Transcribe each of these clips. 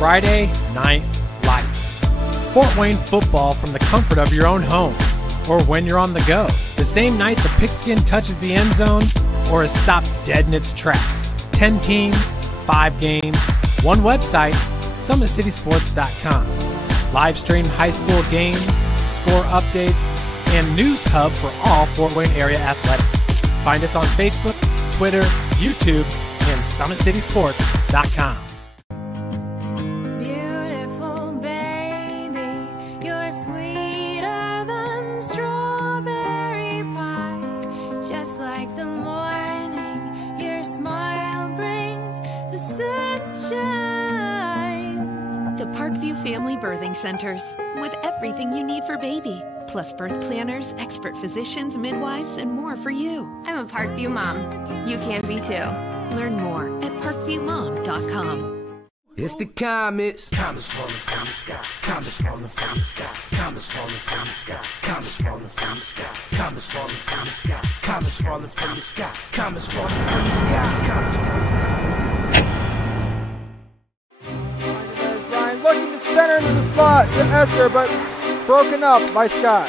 Friday Night Lights. Fort Wayne football from the comfort of your own home, or when you're on the go. The same night the pigskin touches the end zone, or is stopped dead in its tracks. 10 teams, 5 games, one website, SummitCitySports.com. Live stream high school games, score updates, and news hub for all Fort Wayne area athletics. Find us on Facebook, Twitter, YouTube, and SummitCitySports.com. Beautiful baby, you're sweeter than strawberry pie. Just like the morning, your smile brings the sunshine. The Parkview Family Birthing Centers, with everything you need for baby, plus birth planners, expert physicians, midwives, and more for you. I'm a Parkview mom. You can be too. Learn more at parkviewmom.com. It's the Comets. Comets falling from the sky. Comets falling from the sky. Comets falling from the sky. Comets falling from the sky. Comets falling from the sky. Comets falling from the sky. Comets falling from the sky. Comets falling from the sky. Ryan looking to center into the slot to Esther, but broken up by Scott.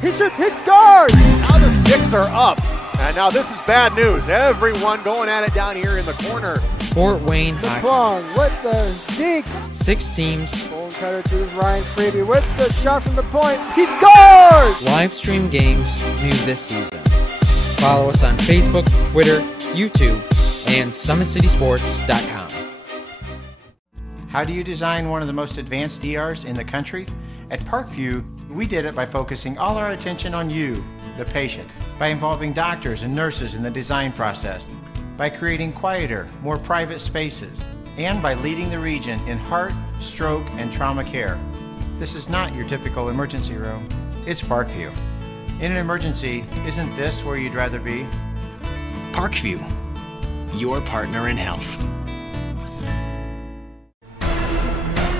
He shoots, hit, scores! Now the sticks are up. And now this is bad news. Everyone going at it down here in the corner. Fort Wayne Hockey with the deke. 6 teams. Bone cutter to Ryan Freeby with the shot from the point. He scores! Live stream games new this season. Follow us on Facebook, Twitter, YouTube, and SummitCitySports.com. How do you design one of the most advanced DRs in the country? At Parkview, we did it by focusing all our attention on you, the patient, by involving doctors and nurses in the design process, by creating quieter, more private spaces, and by leading the region in heart, stroke, and trauma care. This is not your typical emergency room. It's Parkview. In an emergency, isn't this where you'd rather be? Parkview, your partner in health.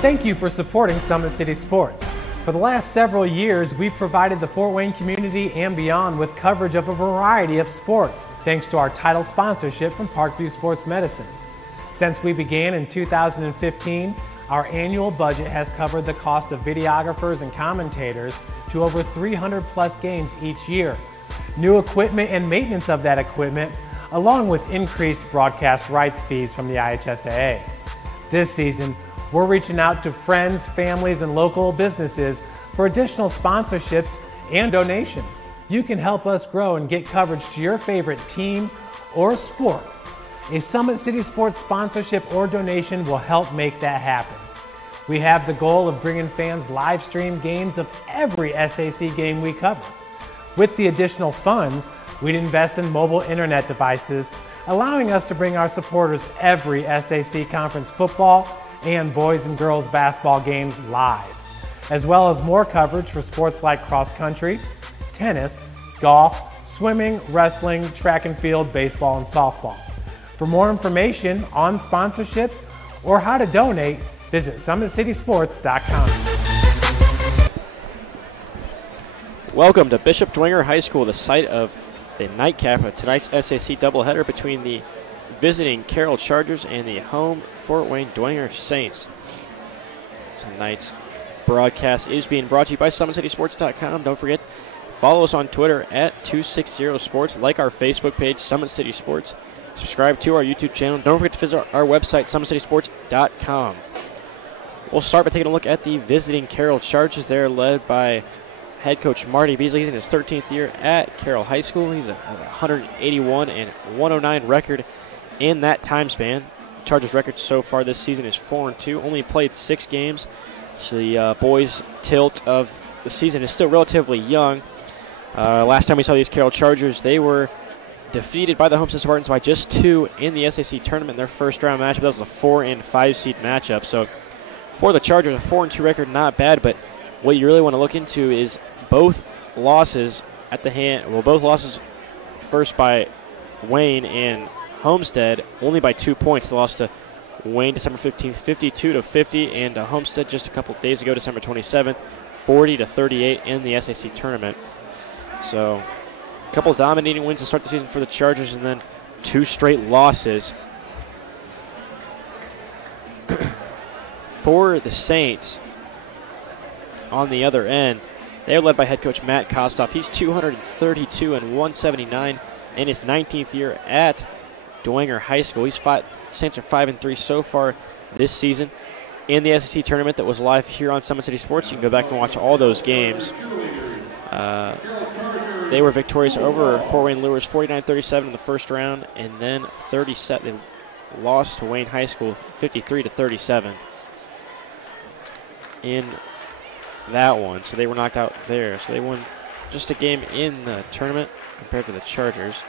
Thank you for supporting Summit City Sports. For the last several years, we've provided the Fort Wayne community and beyond with coverage of a variety of sports, thanks to our title sponsorship from Parkview Sports Medicine. Since we began in 2015, our annual budget has covered the cost of videographers and commentators to over 300 plus games each year. New equipment and maintenance of that equipment, along with increased broadcast rights fees from the IHSAA. This season, we're reaching out to friends, families, and local businesses for additional sponsorships and donations. You can help us grow and get coverage to your favorite team or sport. A Summit City Sports sponsorship or donation will help make that happen. We have the goal of bringing fans live stream games of every SAC game we cover. With the additional funds, we'd invest in mobile internet devices, allowing us to bring our supporters every SAC conference football and boys and girls basketball games live, as well as more coverage for sports like cross country, tennis, golf, swimming, wrestling, track and field, baseball, and softball. For more information on sponsorships or how to donate, visit SummitCitySports.com. Welcome to Bishop Dwenger High School, the site of the nightcap of tonight's SAC doubleheader between the visiting Carroll Chargers and the home Fort Wayne Dwenger Saints. Tonight's broadcast is being brought to you by SummitCitySports.com. Don't forget, follow us on Twitter at 260sports. Like our Facebook page, Summit City Sports. Subscribe to our YouTube channel. Don't forget to visit our website, SummitCitySports.com. We'll start by taking a look at the visiting Carroll Chargers. They're led by head coach Marty Beasley. He's in his 13th year at Carroll High School. He's a 181 and 109 record in that time span. The Chargers' record so far this season is 4-2. Only played 6 games. So the boys' tilt of the season is still relatively young. Last time we saw these Carroll Chargers, they were defeated by the Homestead Spartans by just 2 in the SAC tournament. Their first round matchup, that was a 4 and 5 seed matchup. So for the Chargers, a 4-2 record, not bad. But what you really want to look into is both losses at the hand. Well, both losses first by Wayne and Homestead, only by 2 points. They lost to Wayne December 15th, 52-50, and Homestead just a couple of days ago, December 27th, 40-38 in the SAC tournament. So a couple of dominating wins to start the season for the Chargers, and then 2 straight losses For the Saints, on the other end, they're led by head coach Matt Kostoff. He's 232 and 179 in his 19th year at Dwenger High School. Saints are 5-3 so far this season. In the SAC tournament that was live here on Summit City Sports, you can go back and watch all those games. They were victorious over Fort Wayne Lures 49-37 in the first round, and then 37. They lost to Wayne High School 53-37 in that one. So they were knocked out there. So they won just a game in the tournament compared to the Chargers.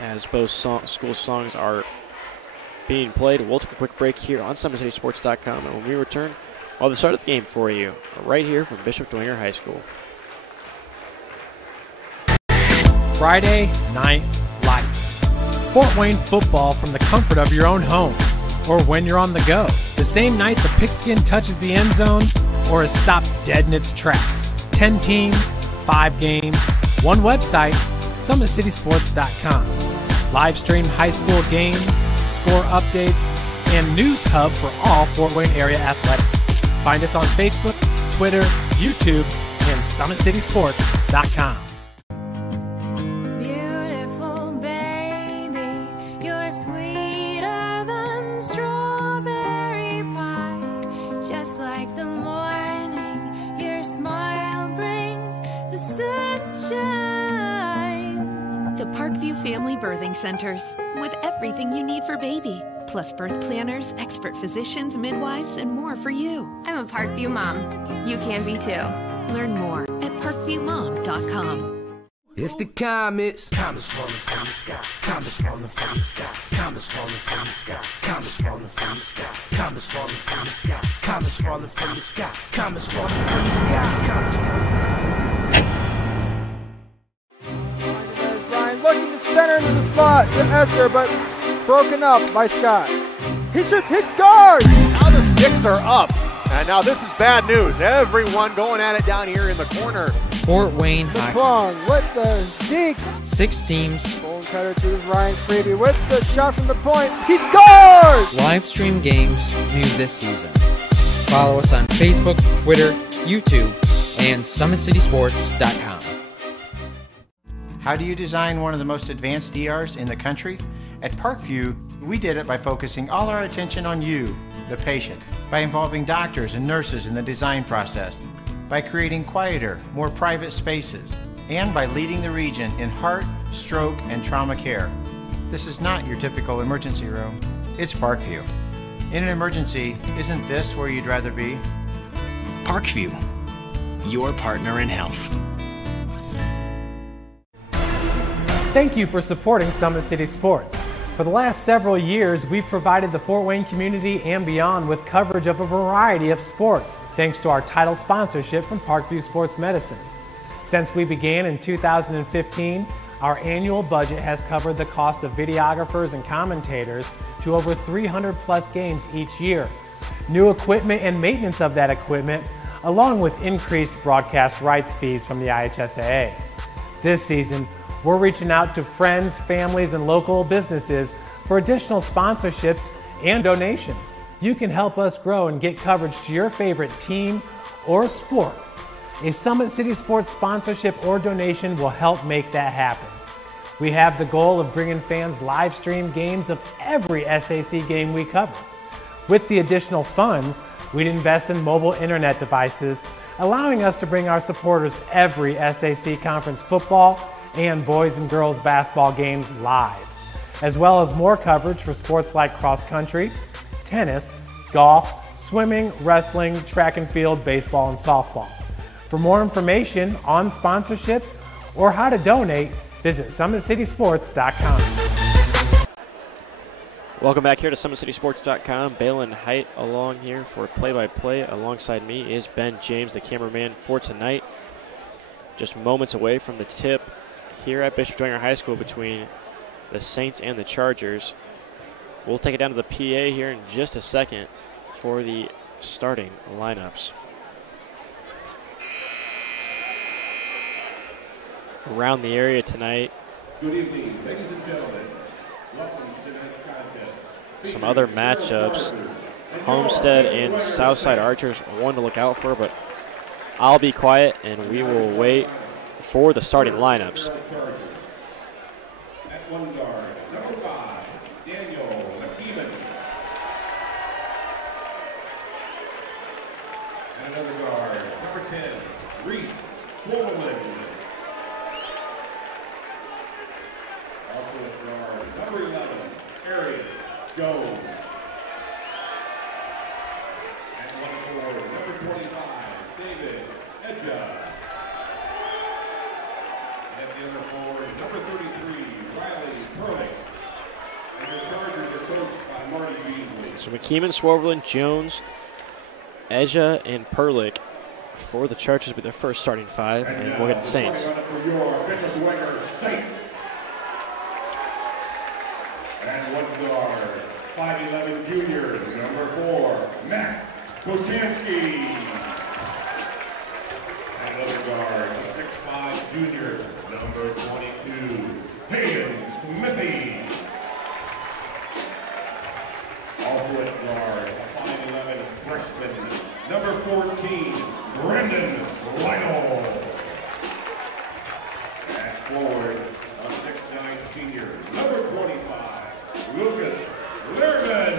As both school songs are being played, we'll take a quick break here on SummitCitySports.com, and when we return, I'll have the start of the game for you right here from Bishop Dwenger High School. Friday Night Lights. Fort Wayne football from the comfort of your own home, or when you're on the go. The same night the pigskin touches the end zone, or is stopped dead in its tracks. 10 teams, 5 games, one website, SummitCitySports.com. Live stream high school games, score updates, and news hub for all Fort Wayne area athletics. Find us on Facebook, Twitter, YouTube, and SummitCitySports.com. Beautiful baby, you're sweeter than strawberry pie. Just like the morning, your smile brings the sunshine. The Parkview Family Birthing Centers, with everything you need for baby, plus birth planners, expert physicians, midwives, and more for you. I'm a Parkview mom. You can be too. Learn more at parkviewmom.com. It's the comets. Comets falling from the sky. Comets falling from the sky. Comets falling from the sky. Comets falling from the sky. Comets falling from the sky. Comets falling from the sky. Comets falling from the sky. Comets falling from the There's Ryan looking to center into the slot to Esther, but broken up by Scott. He shoots, hits, scores! Now the sticks are up. And now this is bad news. Everyone going at it down here in the corner. Fort Wayne Hockey. McClung with the deke. 6 teams. Bone cutter to Ryan Freeby with the shot from the point. He scores! Live stream games new this season. Follow us on Facebook, Twitter, YouTube, and SummitCitySports.com. How do you design one of the most advanced DRs in the country? At Parkview, we did it by focusing all our attention on you, the patient, by involving doctors and nurses in the design process, by creating quieter, more private spaces, and by leading the region in heart, stroke, and trauma care. This is not your typical emergency room. It's Parkview. In an emergency, isn't this where you'd rather be? Parkview, your partner in health. Thank you for supporting Summit City Sports. For the last several years, we've provided the Fort Wayne community and beyond with coverage of a variety of sports, thanks to our title sponsorship from Parkview Sports Medicine. Since we began in 2015, our annual budget has covered the cost of videographers and commentators to over 300 plus games each year. New equipment and maintenance of that equipment, along with increased broadcast rights fees from the IHSAA. This season, we're reaching out to friends, families, and local businesses for additional sponsorships and donations. You can help us grow and get coverage to your favorite team or sport. A Summit City Sports sponsorship or donation will help make that happen. We have the goal of bringing fans live stream games of every SAC game we cover. With the additional funds, we'd invest in mobile internet devices, allowing us to bring our supporters every SAC conference football and boys and girls basketball games live, as well as more coverage for sports like cross country, tennis, golf, swimming, wrestling, track and field, baseball, and softball. For more information on sponsorships or how to donate, visit SummitCitySports.com. Welcome back here to SummitCitySports.com. Balin Height along here for play-by-play. Alongside me is Ben James, the cameraman for tonight. Just moments away from the tip here at Bishop Dwenger High School between the Saints and the Chargers. We'll take it down to the PA here in just a second for the starting lineups. Around the area tonight. Good evening, ladies and gentlemen. Welcome to tonight's contest some other matchups. Homestead and Southside Archers, one to look out for, but I'll be quiet and we will wait for the starting lineups. At one guard, number 5, Daniel McKeeman. And another guard, number 10, Reese Swollen. Also at guard, number 11, Arius Jones. At one forward, number 25, David Edja. At the other forward, number 33, Riley Perling. And your Chargers are coached by Marty Beasley. So McKeeman, Swoverland, Jones, Edja, and Perlick for the Chargers with their first starting 5, and we'll get the Saints. For your Bishop Dwenger Saints. And one guard, 5'11" junior, number 4, Matt Kochansky. And another guard, 6'5" junior, number 22, Hayden Smithy. Also at guard, 5'11" freshman, number 14, Brendan Lytle. At forward, a 6'9" senior, number 25, Lucas Lehrman.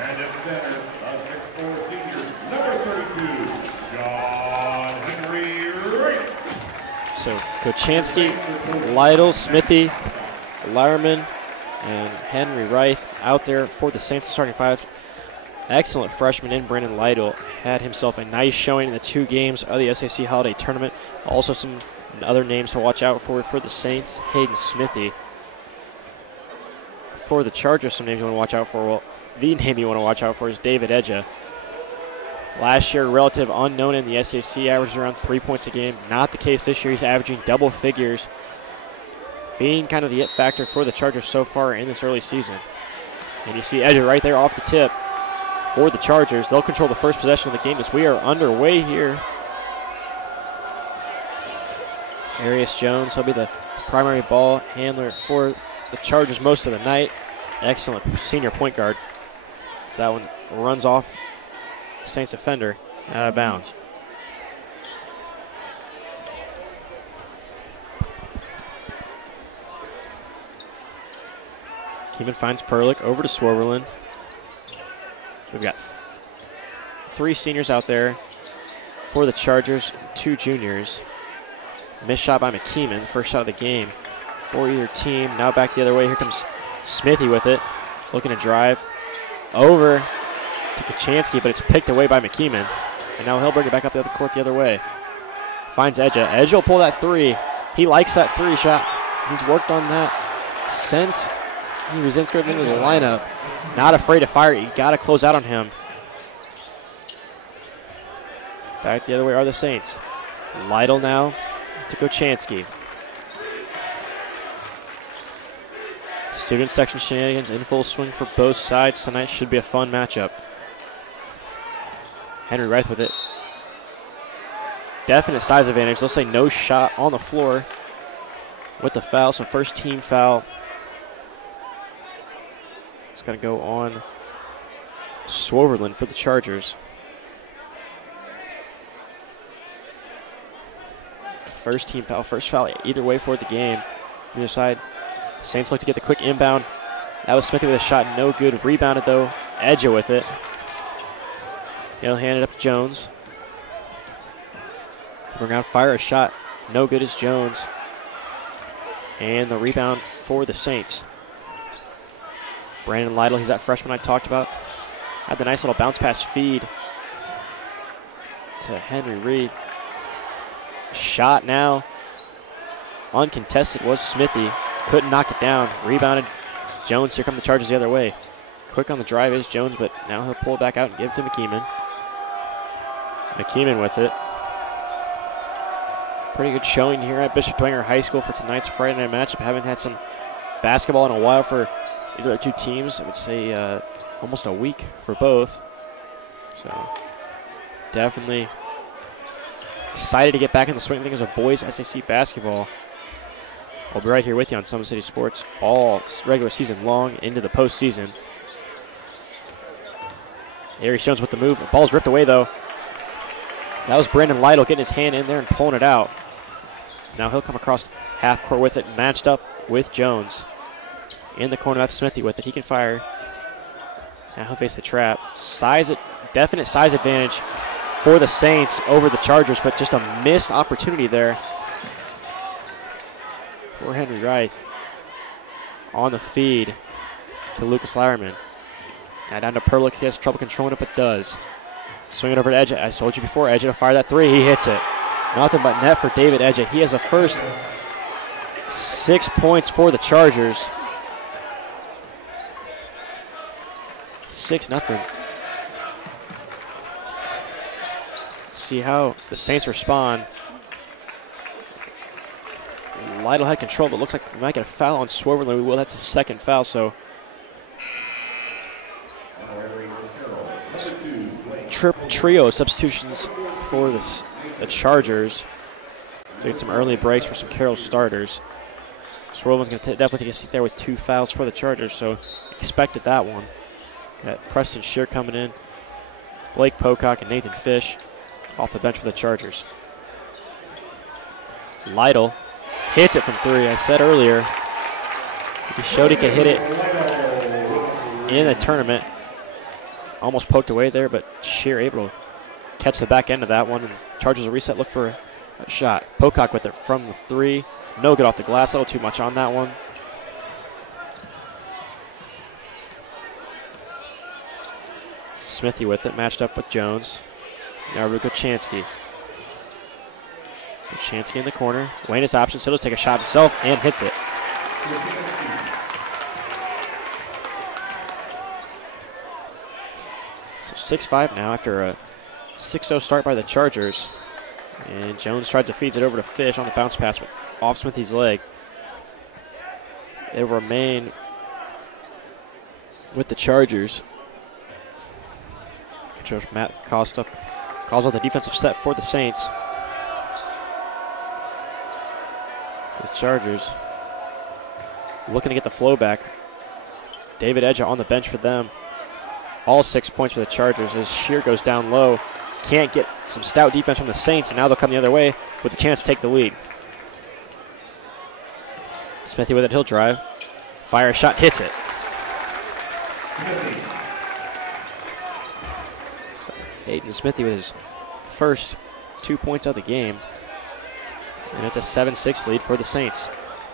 And at center, a 6'4" senior, number 32, John Henry Wright. So Kochansky, Lytle, Smithy, Lehrman, and Henry Reith out there for the Saints starting 5. Excellent freshman in Brandon Lytle. Had himself a nice showing in the 2 games of the SAC Holiday Tournament. Also some other names to watch out for the Saints. Hayden Smithy. For the Chargers, some names you want to watch out for. Well, the name you want to watch out for is David Edja. Last year, relative unknown in the SAC, averaged around 3 points a game. Not the case this year. He's averaging double figures, being kind of the it factor for the Chargers so far in this early season. And you see Edja right there off the tip for the Chargers. They'll control the first possession of the game as we are underway here. Arius Jones, he'll be the primary ball handler for the Chargers most of the night. Excellent senior point guard. So that one runs off Saints defender out of bounds. Keeman finds Perlick over to Swoverland. So we've got 3 seniors out there for the Chargers, 2 juniors. Missed shot by McKeeman, first shot of the game for either team. Now back the other way. Here comes Smithy with it, looking to drive over to Kochansky, but it's picked away by McKeeman. And now he'll bring it back up the other court the other way. Finds Edja. Edja will pull that 3. He likes that 3 shot. He's worked on that since he was inserted into the lineup. Not afraid to fire. You got to close out on him. Back the other way are the Saints. Lytle now to Kochansky. Student section shenanigans in full swing for both sides tonight. Should be a fun matchup. Henry Reith with it. Definite size advantage. They'll say no shot on the floor with the foul. So first team foul. It's going to go on Swoverland for the Chargers. First team foul, first foul either way for the game. Either side, Saints look to get the quick inbound. That was Smithy with a shot, no good. Rebounded though, Edja with it. He'll hand it up to Jones. We're going to fire a shot, no good is Jones. And the rebound for the Saints. Brandon Lytle, he's that freshman I talked about. Had the nice little bounce pass feed to Henry Reith. Shot now, uncontested, was Smithy. Couldn't knock it down. Rebounded Jones. Here come the Chargers the other way. Quick on the drive is Jones, but now he'll pull it back out and give it to McKeeman. McKeeman with it. Pretty good showing here at Bishop Dwenger High School for tonight's Friday night matchup. Haven't had some basketball in a while for these other 2 teams. I would say almost a week for both. So definitely excited to get back in the swing of things with boys SAC basketball. We'll be right here with you on Summit City Sports all regular season long into the postseason. Aries Jones with the move. The ball's ripped away, though. That was Brandon Lytle getting his hand in there and pulling it out. Now he'll come across half court with it, matched up with Jones. In the corner, that's Smithy with it. He can fire. Now he'll face the trap. Definite size advantage for the Saints over the Chargers, but just a missed opportunity there for Henry Reith. On the feed to Lucas Lyerman. Now down to Perlick. He has trouble controlling it, but does. Swing it over to Edge. I told you before, Edge to fire that three. He hits it. Nothing but net for David Edge. He has the first 6 points for the Chargers. 6-0. See how the Saints respond. Lytle had control, but looks like we might get a foul on Swerverly. We will. That's his second foul, so trio substitutions for the Chargers. Doing some early breaks for some Carroll starters. Swerverly's going to definitely take a seat there with 2 fouls for the Chargers, so expected that one. Got Preston Shear coming in, Blake Pocock and Nathan Fish off the bench for the Chargers. Lytle hits it from 3. I said earlier, he showed he could hit it in the tournament. Almost poked away there, but Shear able to catch the back end of that one. And Chargers a reset, look for a shot. Pocock with it from the 3. No good off the glass, a little too much on that one. Smithy with it, matched up with Jones. Now Rukachansky. Rukachansky in the corner. Wayne his options. He'll just take a shot himself and hits it. So 6-5 now after a 6-0 start by the Chargers. And Jones tries to feed it over to Fish on the bounce pass off Smithy's leg. It'll remain with the Chargers. Coach Matt Costa calls out the defensive set for the Saints. The Chargers looking to get the flow back. David Edge on the bench for them. All 6 points for the Chargers as Shear goes down low. Can't get some stout defense from the Saints, and now they'll come the other way with a chance to take the lead. Smithy with it, he'll drive. Fire a shot, hits it. Aiden Smithy with his first 2 points of the game. And it's a 7-6 lead for the Saints.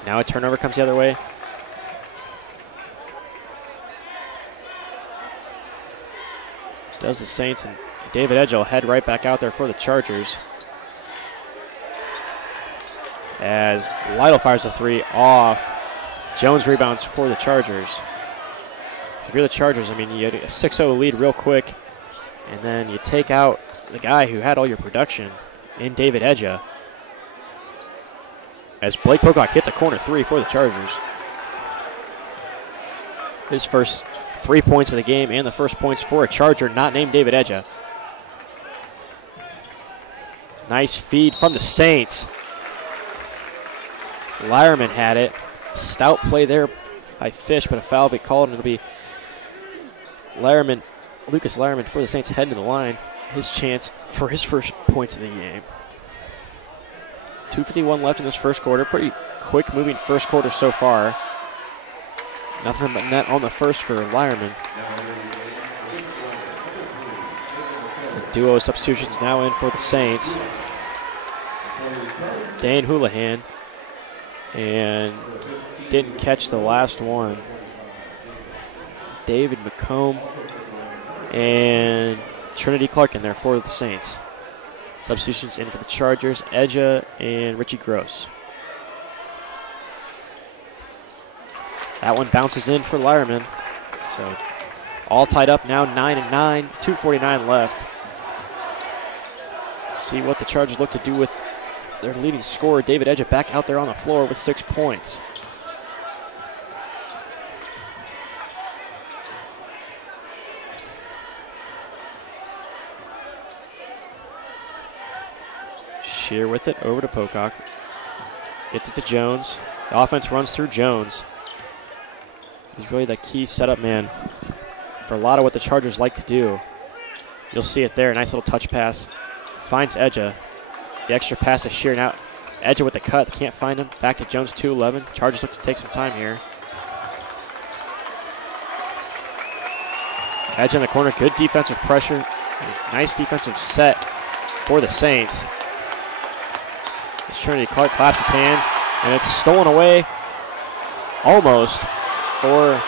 Now a turnover comes the other way. Does the Saints, and David Edge will head right back out there for the Chargers. As Lytle fires a 3 off. Jones rebounds for the Chargers. So if you're the Chargers, I mean, you get a 6-0 lead real quick. And then you take out the guy who had all your production in David Edge. As Blake Pocock hits a corner 3 for the Chargers. His first 3 points of the game and the first points for a Charger not named David Edge. Nice feed from the Saints. Lyerman had it. Stout play there by Fish, but a foul will be called, and it'll be Lucas Lyerman for the Saints heading to the line. His chance for his first points of the game. 2:51 left in this first quarter. Pretty quick moving first quarter so far. Nothing but net on the first for Lyerman. The duo substitutions now in for the Saints. Dane Houlihan, and didn't catch the last one. David McComb and Trinity Clark in there for the Saints. Substitutions in for the Chargers, Edge and Richie Gross. That one bounces in for Lyerman. So all tied up now, 9-9, 2:49 left. See what the Chargers look to do with their leading scorer, David Edge, back out there on the floor with 6 points. Shear with it over to Pocock. Gets it to Jones. The offense runs through Jones. He's really the key setup man for a lot of what the Chargers like to do. You'll see it there. Nice little touch pass. Finds Edja. The extra pass is sheer. Now Edja with the cut. Can't find him. Back to Jones, 2-11. Chargers look to take some time here. Edja in the corner. Good defensive pressure. Nice defensive set for the Saints. As Trinity Clark claps his hands, and it's stolen away almost for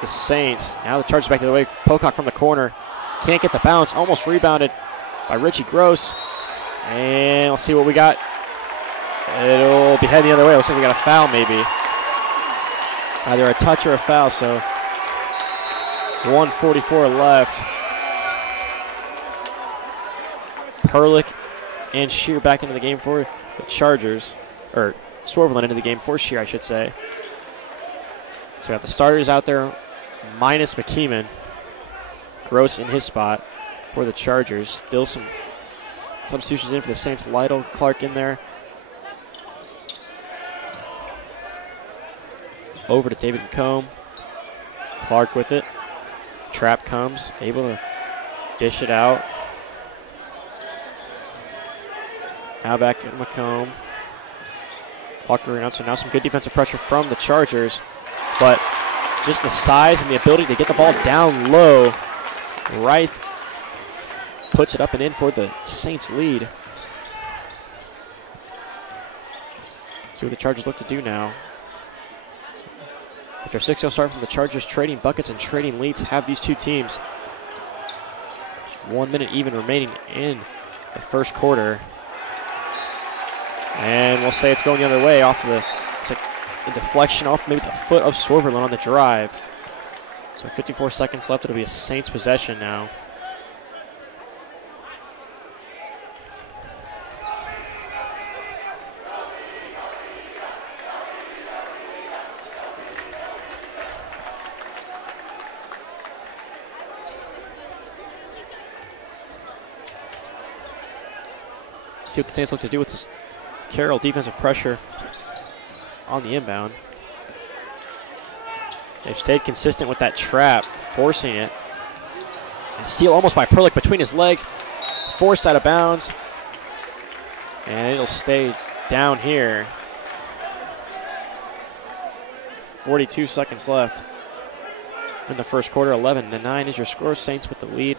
the Saints. Now the Chargers back the other way. Pocock from the corner. Can't get the bounce. Almost rebounded by Richie Gross. And we'll see what we got. It'll be heading the other way. Looks like we got a foul maybe. Either a touch or a foul, so 1:44 left. Perlick and Shear back into the game for the Chargers. Or Swerveland into the game for Shear, I should say. So we got the starters out there minus McKeeman. Gross in his spot for the Chargers. Still some substitutions in for the Saints. Lytle, Clark in there. Over to David McComb. Clark with it. Trap comes, able to dish it out. Now back to McComb. Walker and so now some good defensive pressure from the Chargers, but just the size and the ability to get the ball down low. Reith puts it up and in for the Saints lead. See what the Chargers look to do now. After a 6-0 start from the Chargers, trading buckets and trading leads have these two teams. 1 minute even remaining in the first quarter. And we'll say it's going the other way off a deflection off maybe the foot of Swerveland on the drive. So 54 seconds left. It'll be a Saints possession now. See what the Saints look to do with this Carroll defensive pressure on the inbound. They've stayed consistent with that trap, forcing it. And steal almost by Perlick between his legs. Forced out of bounds. And it'll stay down here. 42 seconds left in the first quarter. 11-9 is your score. Saints with the lead.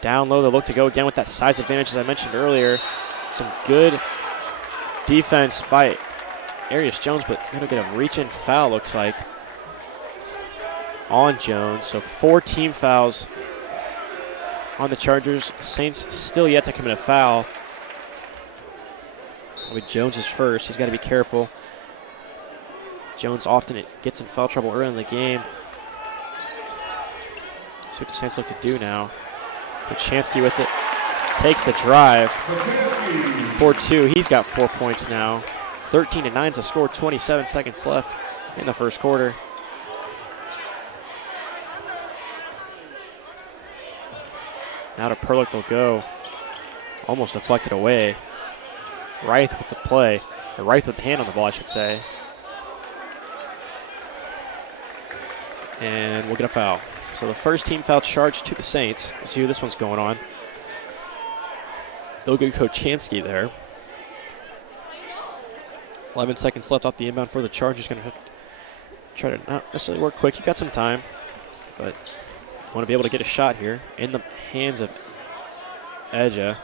Down low, they look to go again with that size advantage, as I mentioned earlier. Some good defense by Arius Jones, but going to get a reach-in foul, looks like, on Jones. So 4 team fouls on the Chargers. Saints still yet to commit a foul. With Jones is first. He's got to be careful. Jones often gets in foul trouble early in the game. See what the Saints look to do now. Chansky with it, takes the drive. 4-2, he's got 4 points now. 13-9 is the score, 27 seconds left in the first quarter. Now to Perlick they'll go. Almost deflected away. Reith with the play, or Reith with the hand on the ball, I should say. And we'll get a foul. So the first team foul charged to the Saints. We'll see who this one's going on. They'll go Kochansky there. 11 seconds left off the inbound for the Chargers. Going to try to not necessarily work quick. He got some time, but want to be able to get a shot here in the hands of Edja.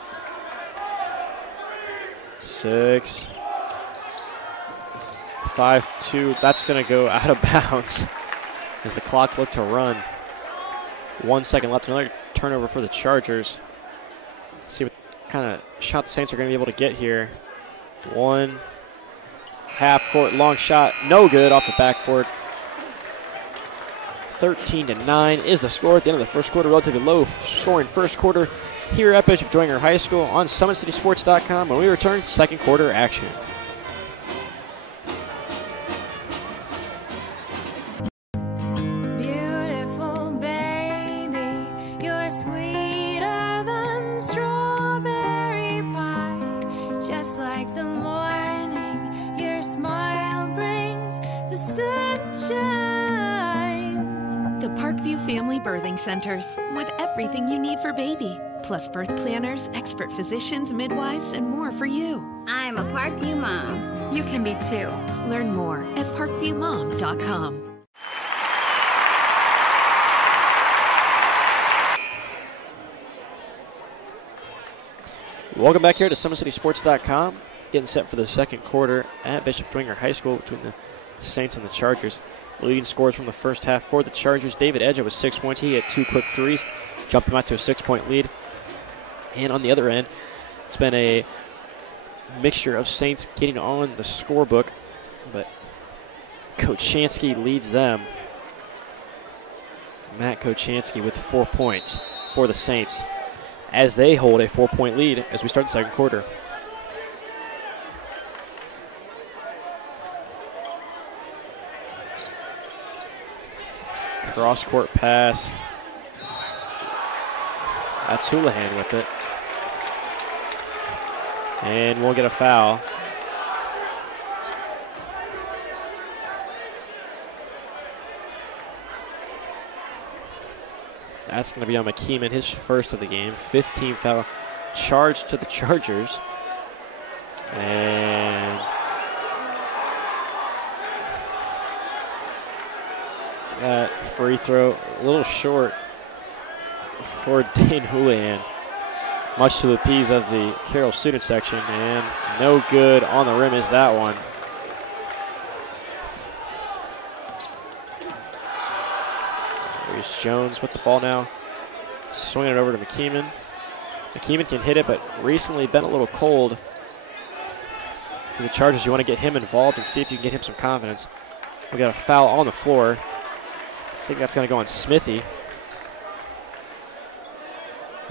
6, 5-2. That's going to go out of bounds as the clock looked to run. 1 second left. Another turnover for the Chargers. Let's see what kind of shot the Saints are going to be able to get here. One half-court long shot. No good off the backboard. 13-9 is the score at the end of the first quarter. Relatively low scoring first quarter here at Bishop Dwenger High School on SummitCitySports.com. When we return, second quarter action. Sweeter than strawberry pie. Family Birthing Centers with everything you need for baby, plus birth planners, expert physicians, midwives, and more for you. I'm a Parkview mom. You can be too. Learn more at parkviewmom.com. Welcome back here to SummitCitySports.com. Getting set for the second quarter at Bishop Dwenger High School between the Saints and the Chargers. Leading scores from the first half for the Chargers. David Edge with 6 points. He had 2 quick threes, jumped him out to a 6-point lead. And on the other end, it's been a mixture of Saints getting on the scorebook, but Kochanski leads them. Matt Kochanski with 4 points for the Saints as they hold a 4-point lead as we start the second quarter. Cross-court pass. That's Houlihan with it. And we'll get a foul. That's going to be on McKeeman, his first of the game. 15 foul charge to the Chargers. And that free throw a little short for Dane Houlihan, much to the peas of the Carroll student section, and no good on the rim is that one. There's Jones with the ball now, swinging it over to McKeeman. McKeeman can hit it, but recently been a little cold. For the Chargers, you want to get him involved and see if you can get him some confidence. We got a foul on the floor. I think that's going to go on Smithy.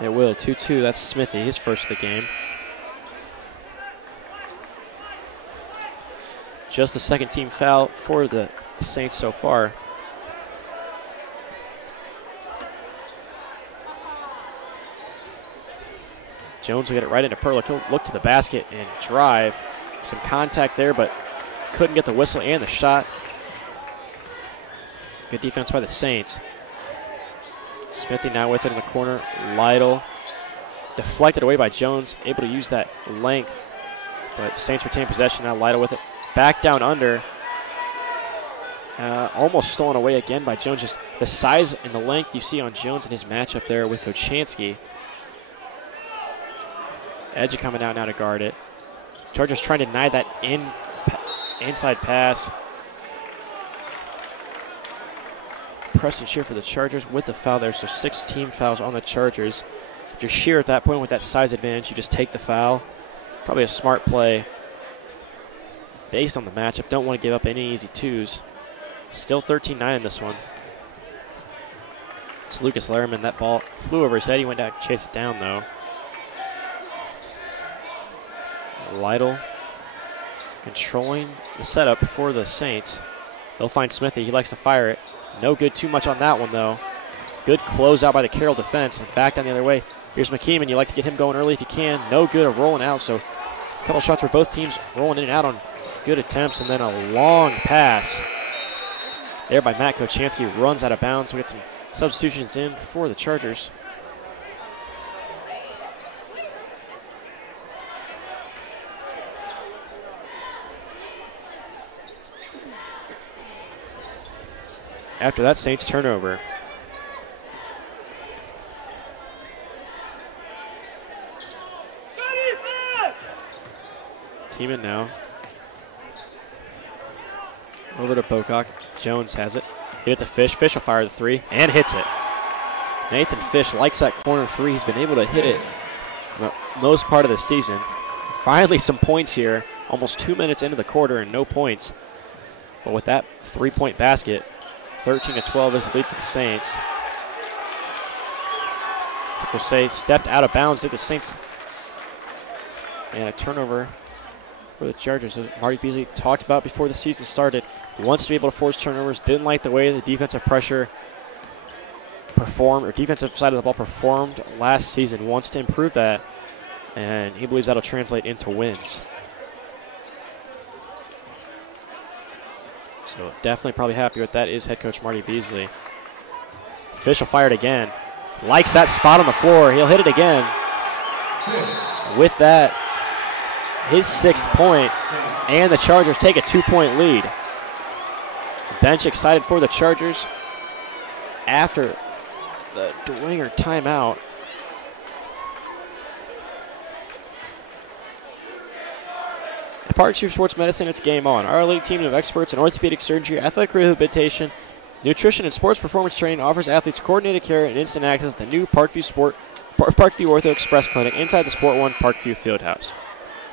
It will. 2-2. That's Smithy, his first of the game. Just the second team foul for the Saints so far. Jones will get it right into Perlick. He'll look to the basket and drive. Some contact there, but couldn't get the whistle and the shot. Good defense by the Saints. Smithy now with it in the corner. Lytle deflected away by Jones, able to use that length. But Saints retain possession now. Lytle with it. Back down under. Almost stolen away again by Jones. Just the size and the length you see on Jones in his matchup there with Kochanski. Edge coming out now to guard it. Chargers trying to deny that inside pass. Preston Shear for the Chargers with the foul there, so 6 team fouls on the Chargers. If you're Shear at that point with that size advantage, you just take the foul. Probably a smart play based on the matchup. Don't want to give up any easy twos. Still 13-9 in this one. It's Lucas Lehrman. That ball flew over his head. He went down to chase it down, though. Lytle controlling the setup for the Saints. They'll find Smithy. He likes to fire it. No good too much on that one, though. Good closeout by the Carroll defense. And back down the other way. Here's McKeeman. You like to get him going early if you can. No good of rolling out. So a couple shots for both teams rolling in and out on good attempts. And then a long pass there by Matt Kochanski. Runs out of bounds. We get some substitutions in for the Chargers. After that Saints turnover. Keeman now. Over to Pocock. Jones has it. Hit it to Fish. Fish will fire the three and hits it. Nathan Fish likes that corner three. He's been able to hit it the most part of the season. Finally some points here. Almost 2 minutes into the quarter and no points. But with that 3-point basket, 13-12 is the lead for the Saints. Jose stepped out of bounds. Did the Saints. And a turnover for the Chargers. As Marty Beasley talked about before the season started. He wants to be able to force turnovers. Didn't like the way the defensive pressure performed, or defensive side of the ball performed last season. Wants to improve that. And he believes that'll translate into wins. So definitely probably happy with that is head coach Marty Beasley. Fish will fire it again. Likes that spot on the floor. He'll hit it again. With that, his 6th point, and the Chargers take a 2-point lead. Bench excited for the Chargers after the Dwenger timeout. At Parkview Sports Medicine, it's game on. Our elite team of experts in orthopedic surgery, athletic rehabilitation, nutrition, and sports performance training offers athletes coordinated care and instant access to the new Parkview Ortho Express Clinic inside the Sport One Parkview Fieldhouse.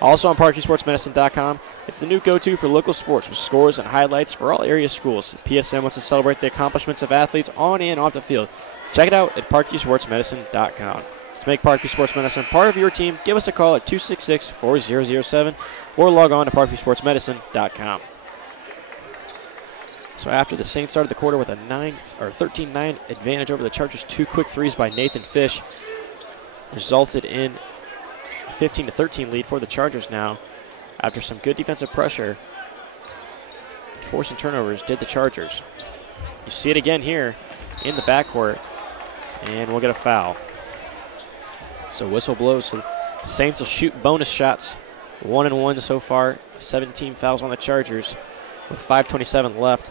Also on ParkviewSportsMedicine.com, it's the new go-to for local sports with scores and highlights for all area schools. PSM wants to celebrate the accomplishments of athletes on and off the field. Check it out at ParkviewSportsMedicine.com. To make Parkview Sports Medicine part of your team, give us a call at 266-4007 or log on to ParkviewSportsMedicine.com. So after the Saints started the quarter with a 13-9 advantage over the Chargers, 2 quick threes by Nathan Fish resulted in a 15-13 lead for the Chargers now. After some good defensive pressure, forcing turnovers did the Chargers. You see it again here in the backcourt, and we'll get a foul. So whistle blows, so the Saints will shoot bonus shots. 1-1 so far, 17 fouls on the Chargers with 5:27 left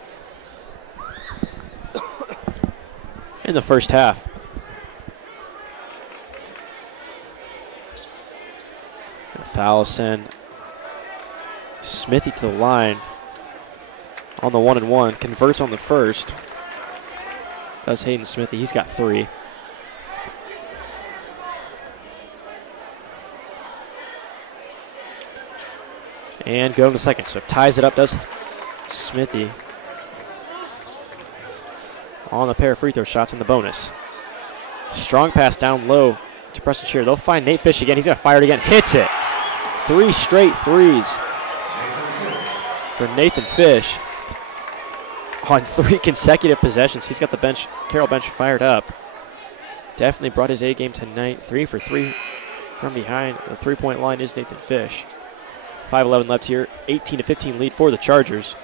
in the first half. The foul send Smithy to the line on the 1-1. Converts on the first. Does Hayden Smithy. He's got 3. And go to the second. So ties it up, does Smithy. On the pair of free throw shots in the bonus. Strong pass down low to Preston Shearer. They'll find Nate Fish again. He's going to fire it again. Hits it. 3 straight threes for Nathan Fish on 3 consecutive possessions. He's got the Carroll bench fired up. Definitely brought his A game tonight. 3 for 3 from behind the 3-point line is Nathan Fish. 5:11 left here. 18-15 lead for the Chargers.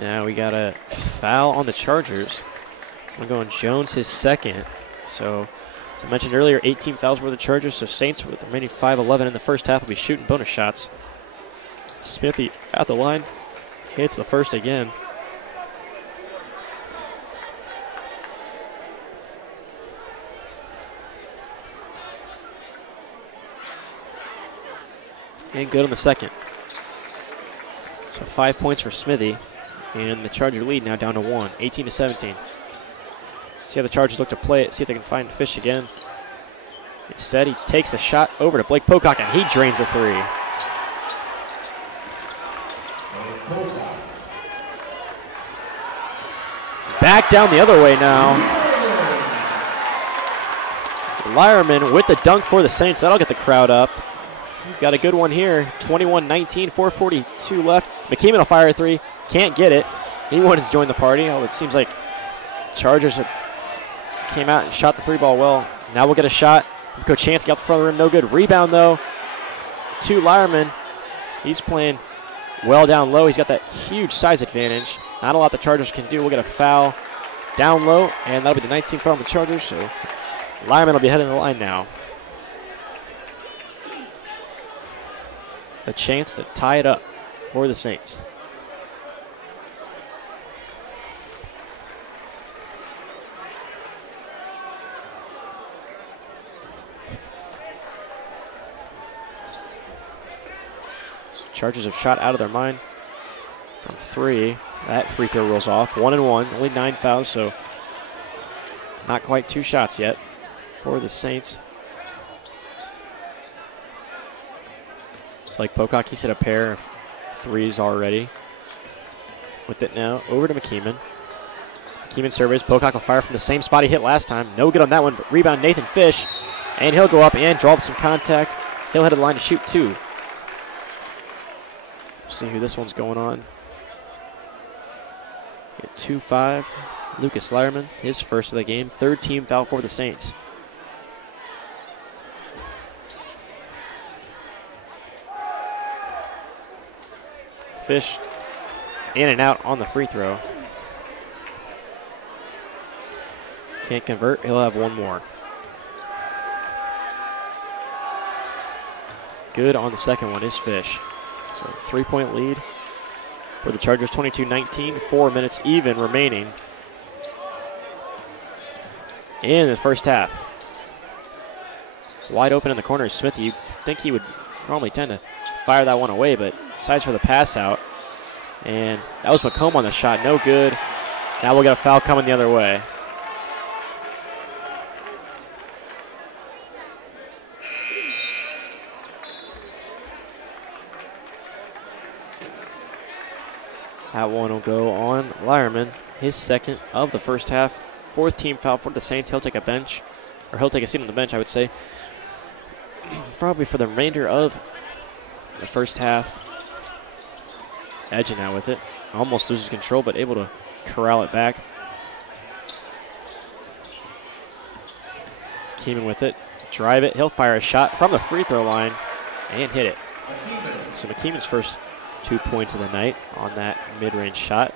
Now we got a foul on the Chargers. We're going Jones, his 2nd. So, as I mentioned earlier, 18 fouls for the Chargers. So Saints with the remaining 5:11 in the first half will be shooting bonus shots. Smithy at the line. Hits the first again. And good on the second. So 5 points for Smithy. And the Charger lead now down to 1, 18-17. See how the Chargers look to play it, see if they can find Fish again. Instead, he takes a shot over to Blake Pocock, and he drains a 3. Back down the other way now. Lyerman with the dunk for the Saints. That'll get the crowd up. We've got a good one here. 21-19, 4:42 left. McKeeman will fire a 3. Can't get it. He wanted to join the party. Oh, it seems like Chargers came out and shot the 3-ball well. Now we'll get a shot. Kochansky out the front of the rim. No good. Rebound, though, to Lyerman. He's playing well down low. He's got that huge size advantage. Not a lot the Chargers can do. We'll get a foul down low, and that'll be the 19th foul on the Chargers. So Lyerman will be heading the line now. A chance to tie it up for the Saints. So Chargers have shot out of their mind from 3. That free throw rolls off. 1-1, only 9 fouls, so not quite 2 shots yet for the Saints. Like Pocock, he's hit a pair of 3s already. With it now, over to McKeeman. McKeeman surveys. Pocock will fire from the same spot he hit last time. No good on that one, but rebound Nathan Fish. And he'll go up and draw some contact. He'll head to the line to shoot 2. See who this one's going on. 2-5. Lucas Lyerman, his first of the game. 3rd team foul for the Saints. Fish in and out on the free throw. Can't convert. He'll have one more. Good on the second one is Fish. So 3-point lead for the Chargers, 22-19. 4 minutes even remaining in the first half. Wide open in the corner is Smith. You'd think he would normally tend to fire that one away, but decides for the pass out. And that was McComb on the shot. No good. Now we'll get a foul coming the other way. That one will go on Lyerman, his second of the first half. 4th team foul for the Saints. He'll take a seat on the bench, I would say, probably for the remainder of the first half. Edge now with it. Almost loses control, but able to corral it back. Keeman with it. Drive it. He'll fire a shot from the free throw line and hit it. So McKeeman's first 2 points of the night on that mid-range shot.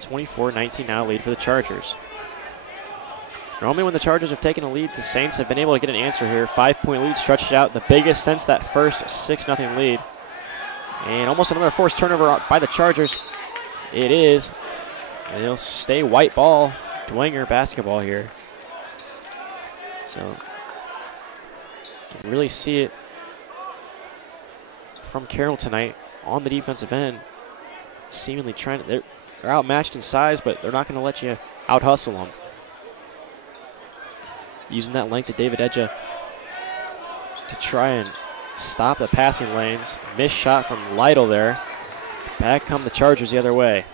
24-19 now lead for the Chargers. Normally when the Chargers have taken a lead, the Saints have been able to get an answer here. 5-point lead stretched out, the biggest since that first 6-0 lead. And almost another forced turnover by the Chargers. It is. And it'll stay white ball. Dwenger basketball here. So you can really see it from Carroll tonight on the defensive end. Seemingly trying to, they're outmatched in size, but they're not going to let you out-hustle them. Using that length of David Edja to try and stop the passing lanes. Missed shot from Lytle there. Back come the Chargers the other way.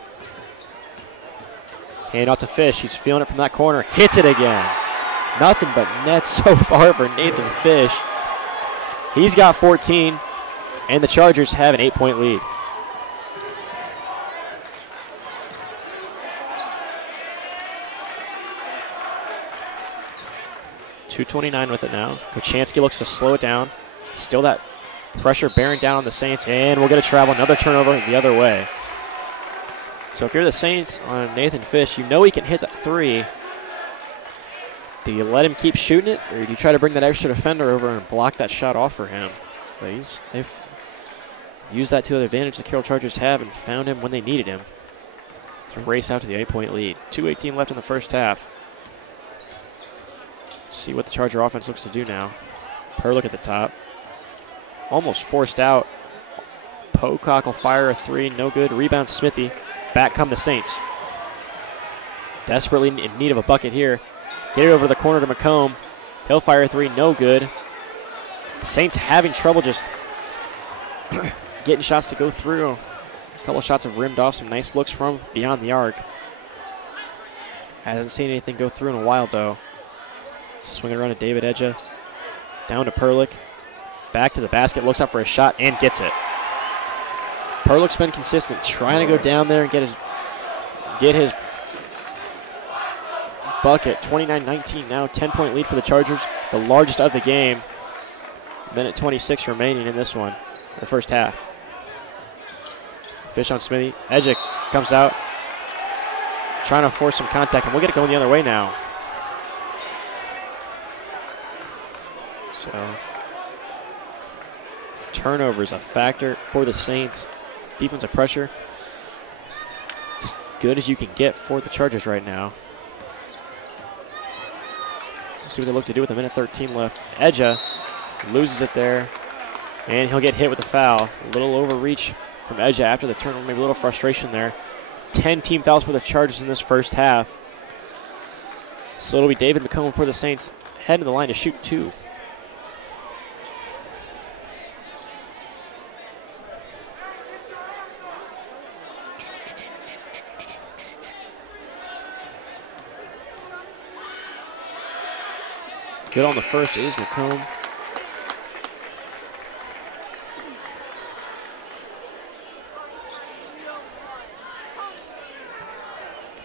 Hand out to Fish. He's feeling it from that corner. Hits it again. Nothing but net so far for Nathan Fish. He's got 14, and the Chargers have an 8-point lead. .229 with it now. Kochanski looks to slow it down. Still that pressure bearing down on the Saints, and we'll get a travel. Another turnover the other way. So if you're the Saints on Nathan Fish, you know he can hit that three. Do you let him keep shooting it, or do you try to bring that extra defender over and block that shot off for him? But they've used that to their advantage the Carroll Chargers have and found him when they needed him to race out to the 8-point lead. 2:18 left in the first half. See what the Charger offense looks to do now. Perlick at the top. Almost forced out. Pocock will fire a three. No good. Rebound Smithy. Back come the Saints. Desperately in need of a bucket here. Get it over the corner to McComb. He'll fire a three. No good. Saints having trouble just getting shots to go through. A couple of shots have rimmed off. Some nice looks from beyond the arc. Hasn't seen anything go through in a while, though. Swinging around to David Edja. Down to Perlick. Back to the basket. Looks up for a shot and gets it. Perlick's been consistent. Trying to go down there and get his bucket. 29-19 now. 10-point lead for the Chargers. The largest of the game. Minute 26 remaining in this one. The first half. Fish on Smithy. Edja comes out. Trying to force some contact. And we'll get it going the other way now. So, turnovers a factor for the Saints. Defensive pressure, as good as you can get for the Chargers right now. Let's see what they look to do with a minute 13 left. Edja loses it there, and he'll get hit with a foul. A little overreach from Edja after the turnover, maybe a little frustration there. 10 team fouls for the Chargers in this first half. So it'll be David McComb for the Saints, heading to the line to shoot two. Good on the first is McComb.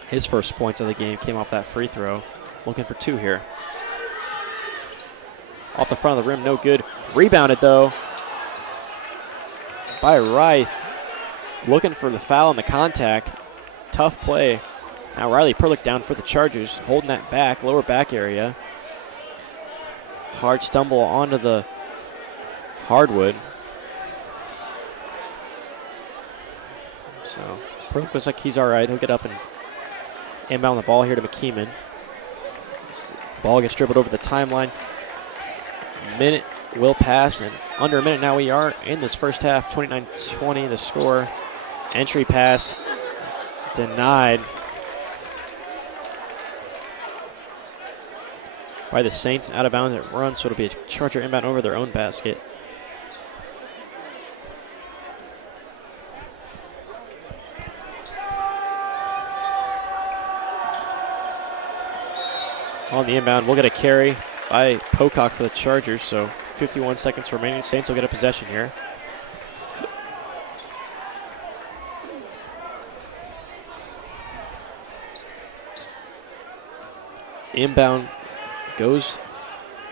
His first points of the game came off that free throw. Looking for two here. Off the front of the rim, no good. Rebounded, though, by Rice. looking for the foul and the contact. Tough play. Now Riley Perlick down for the Chargers, holding that back, lower back area. Hard stumble onto the hardwood. So Perlick looks like he's all right. He'll get up and inbound the ball here to McKeeman. Ball gets dribbled over the timeline. Minute will pass, and under a minute now we are in this first half. 29-20 the score. Entry pass denied by the Saints. Out of bounds it runs, so it'll be a Charger inbound over their own basket. On the inbound, we'll get a carry by Pocock for the Chargers, so 51 seconds remaining. Saints will get a possession here. Inbound goes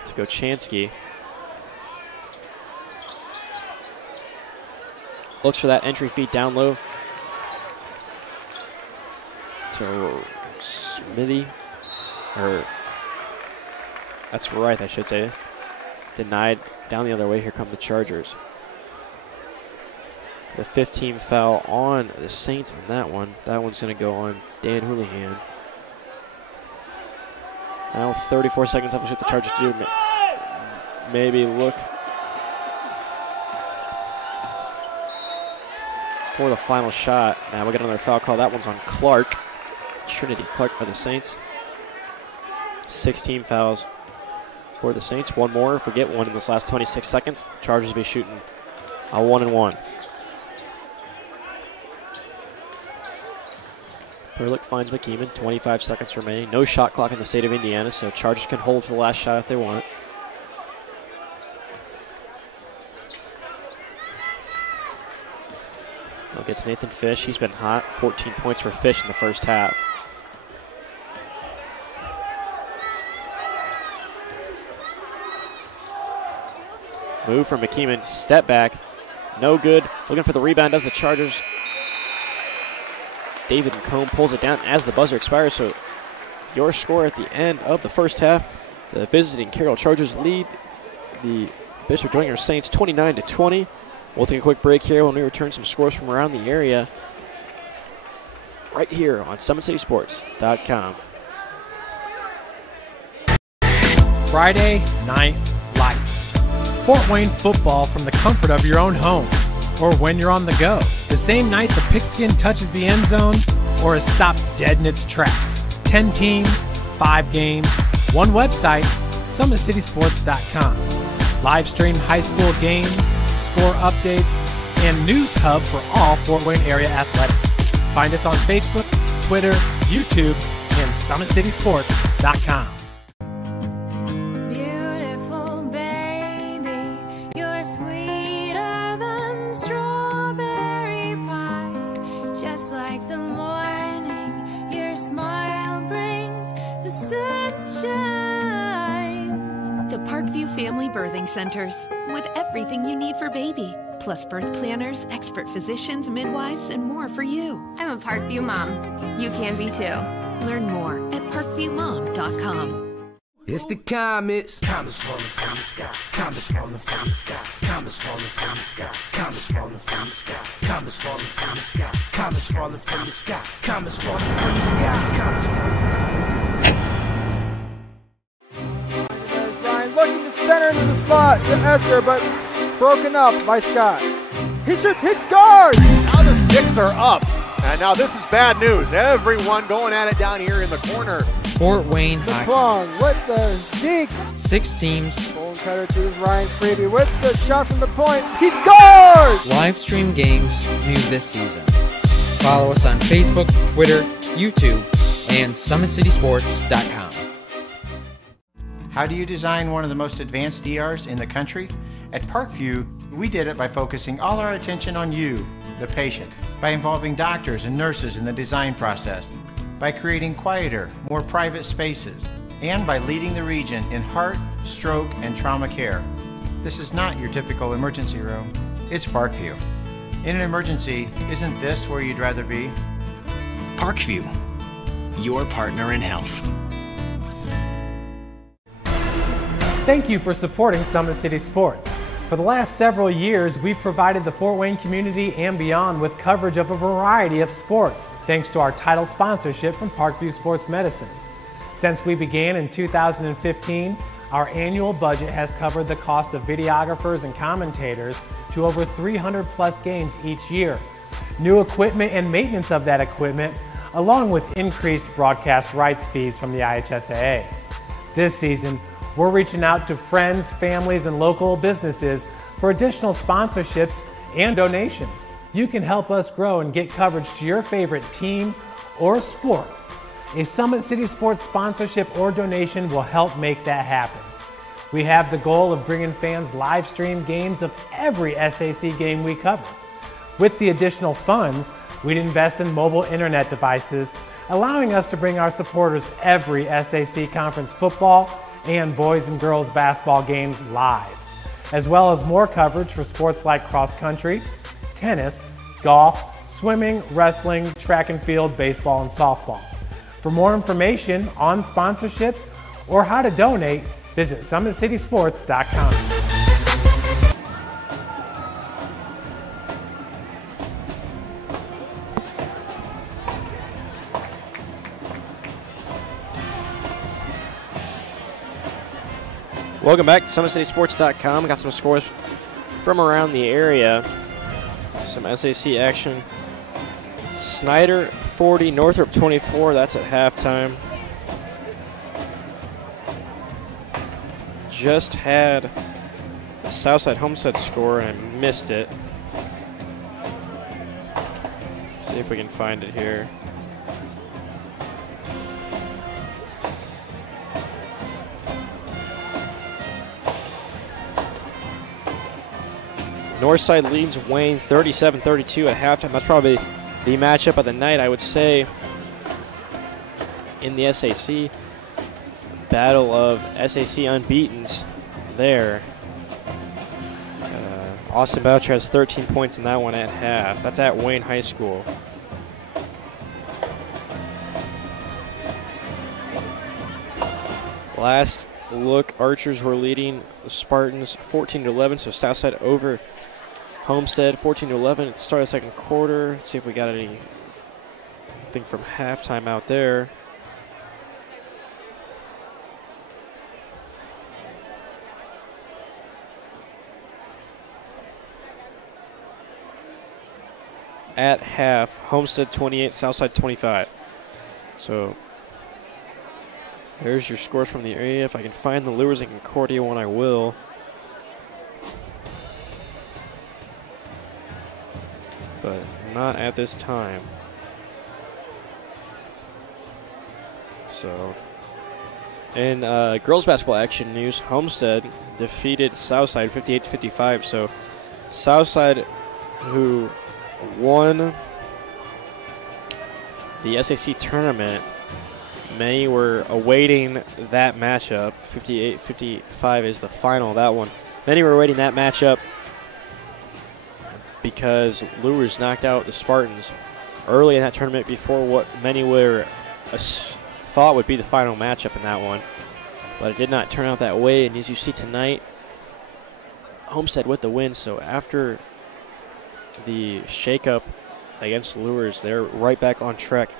to Gochanski. Looks for that entry feed down low to Smithy, or that's right, I should say. Denied down the other way. Here come the Chargers. The 15th foul on the Saints on that one. That one's going to go on Dan Houlihan. Now 34 seconds left. What the Chargers do. Maybe look for the final shot. Now we'll get another foul call. That one's on Clark. Trinity Clark for the Saints. 16 fouls for the Saints. One more if we get one in this last 26 seconds. Chargers will be shooting a 1-and-1. Perlick finds McKeeman, 25 seconds remaining. No shot clock in the state of Indiana, so Chargers can hold for the last shot if they want. They'll get to Nathan Fish. He's been hot. 14 points for Fish in the first half. Move from McKeeman, step back, no good. Looking for the rebound does the Chargers. David McComb pulls it down as the buzzer expires, so your score at the end of the first half, the visiting Carroll Chargers lead the Bishop Dwenger Saints 29-20. We'll take a quick break here when we return some scores from around the area right here on SummitCitySports.com. Friday Night Lights. Fort Wayne football from the comfort of your own home, or when you're on the go. The same night the pigskin touches the end zone, or is stopped dead in its tracks. 10 teams, 5 games, one website, SummitCitySports.com. Live stream high school games, score updates, and news hub for all Fort Wayne area athletics. Find us on Facebook, Twitter, YouTube, and SummitCitySports.com. Family Birthing Centers, with everything you need for baby, plus birth planners, expert physicians, midwives, and more for you. I'm a Parkview mom. You can be too. Learn more at parkviewmom.com. It's the Comets. Comets falling from the sky. Comets falling from the sky. Comets falling from the sky. Comets falling from the sky. Comets falling from the sky. Comets falling from the sky. Comets falling from the sky. Comets falling from the sky. Looking to center into the slot to Esther, but broken up by Scott. He shoots, hits, scores! Now the sticks are up. And now this is bad news. Everyone going at it down here in the corner. Fort Wayne Hockey. With the deke. 6 teams. Bone cutter to Ryan Freeby with the shot from the point. He scores! Live stream games new this season. Follow us on Facebook, Twitter, YouTube, and SummitCitySports.com. How do you design one of the most advanced DRs in the country? At Parkview, we did it by focusing all our attention on you, the patient, by involving doctors and nurses in the design process, by creating quieter, more private spaces, and by leading the region in heart, stroke, and trauma care. This is not your typical emergency room. It's Parkview. In an emergency, isn't this where you'd rather be? Parkview, your partner in health. Thank you for supporting Summit City Sports. For the last several years, we've provided the Fort Wayne community and beyond with coverage of a variety of sports, thanks to our title sponsorship from Parkview Sports Medicine. Since we began in 2015, our annual budget has covered the cost of videographers and commentators to over 300 plus games each year. New equipment and maintenance of that equipment, along with increased broadcast rights fees from the IHSAA. This season, we're reaching out to friends, families, and local businesses for additional sponsorships and donations. You can help us grow and get coverage to your favorite team or sport. A Summit City Sports sponsorship or donation will help make that happen. We have the goal of bringing fans live stream games of every SAC game we cover. With the additional funds, we'd invest in mobile internet devices, allowing us to bring our supporters every SAC conference football and boys and girls basketball games live, as well as more coverage for sports like cross country, tennis, golf, swimming, wrestling, track and field, baseball, and softball. For more information on sponsorships or how to donate, visit SummitCitySports.com. Welcome back to SummitCitySports.com. Got some scores from around the area. Some SAC action. Snyder 40, Northrop 24. That's at halftime. Just had a Southside Homestead score and I missed it. Let's see if we can find it here. Northside leads Wayne 37-32 at halftime. That's probably the matchup of the night, I would say, in the SAC. Battle of SAC unbeatens there. Austin Boucher has 13 points in that one at half. That's at Wayne High School. Last look, Archers were leading the Spartans 14-11, so Southside over Homestead 14-11 at the start of the second quarter. Let's see if we got anything from halftime out there. At half, Homestead 28, Southside 25. So there's your scores from the area. If I can find the Lures and Concordia one, I will. But not at this time. So, in girls basketball action news, Homestead defeated Southside 58-55. So, Southside, who won the SAC tournament, many were awaiting that matchup. 58-55 is the final of that one. Many were awaiting that matchup because Lures knocked out the Spartans early in that tournament before what many were thought would be the final matchup in that one. But it did not turn out that way, and as you see tonight, Homestead with the win. So after the shakeup against Lures, they're right back on track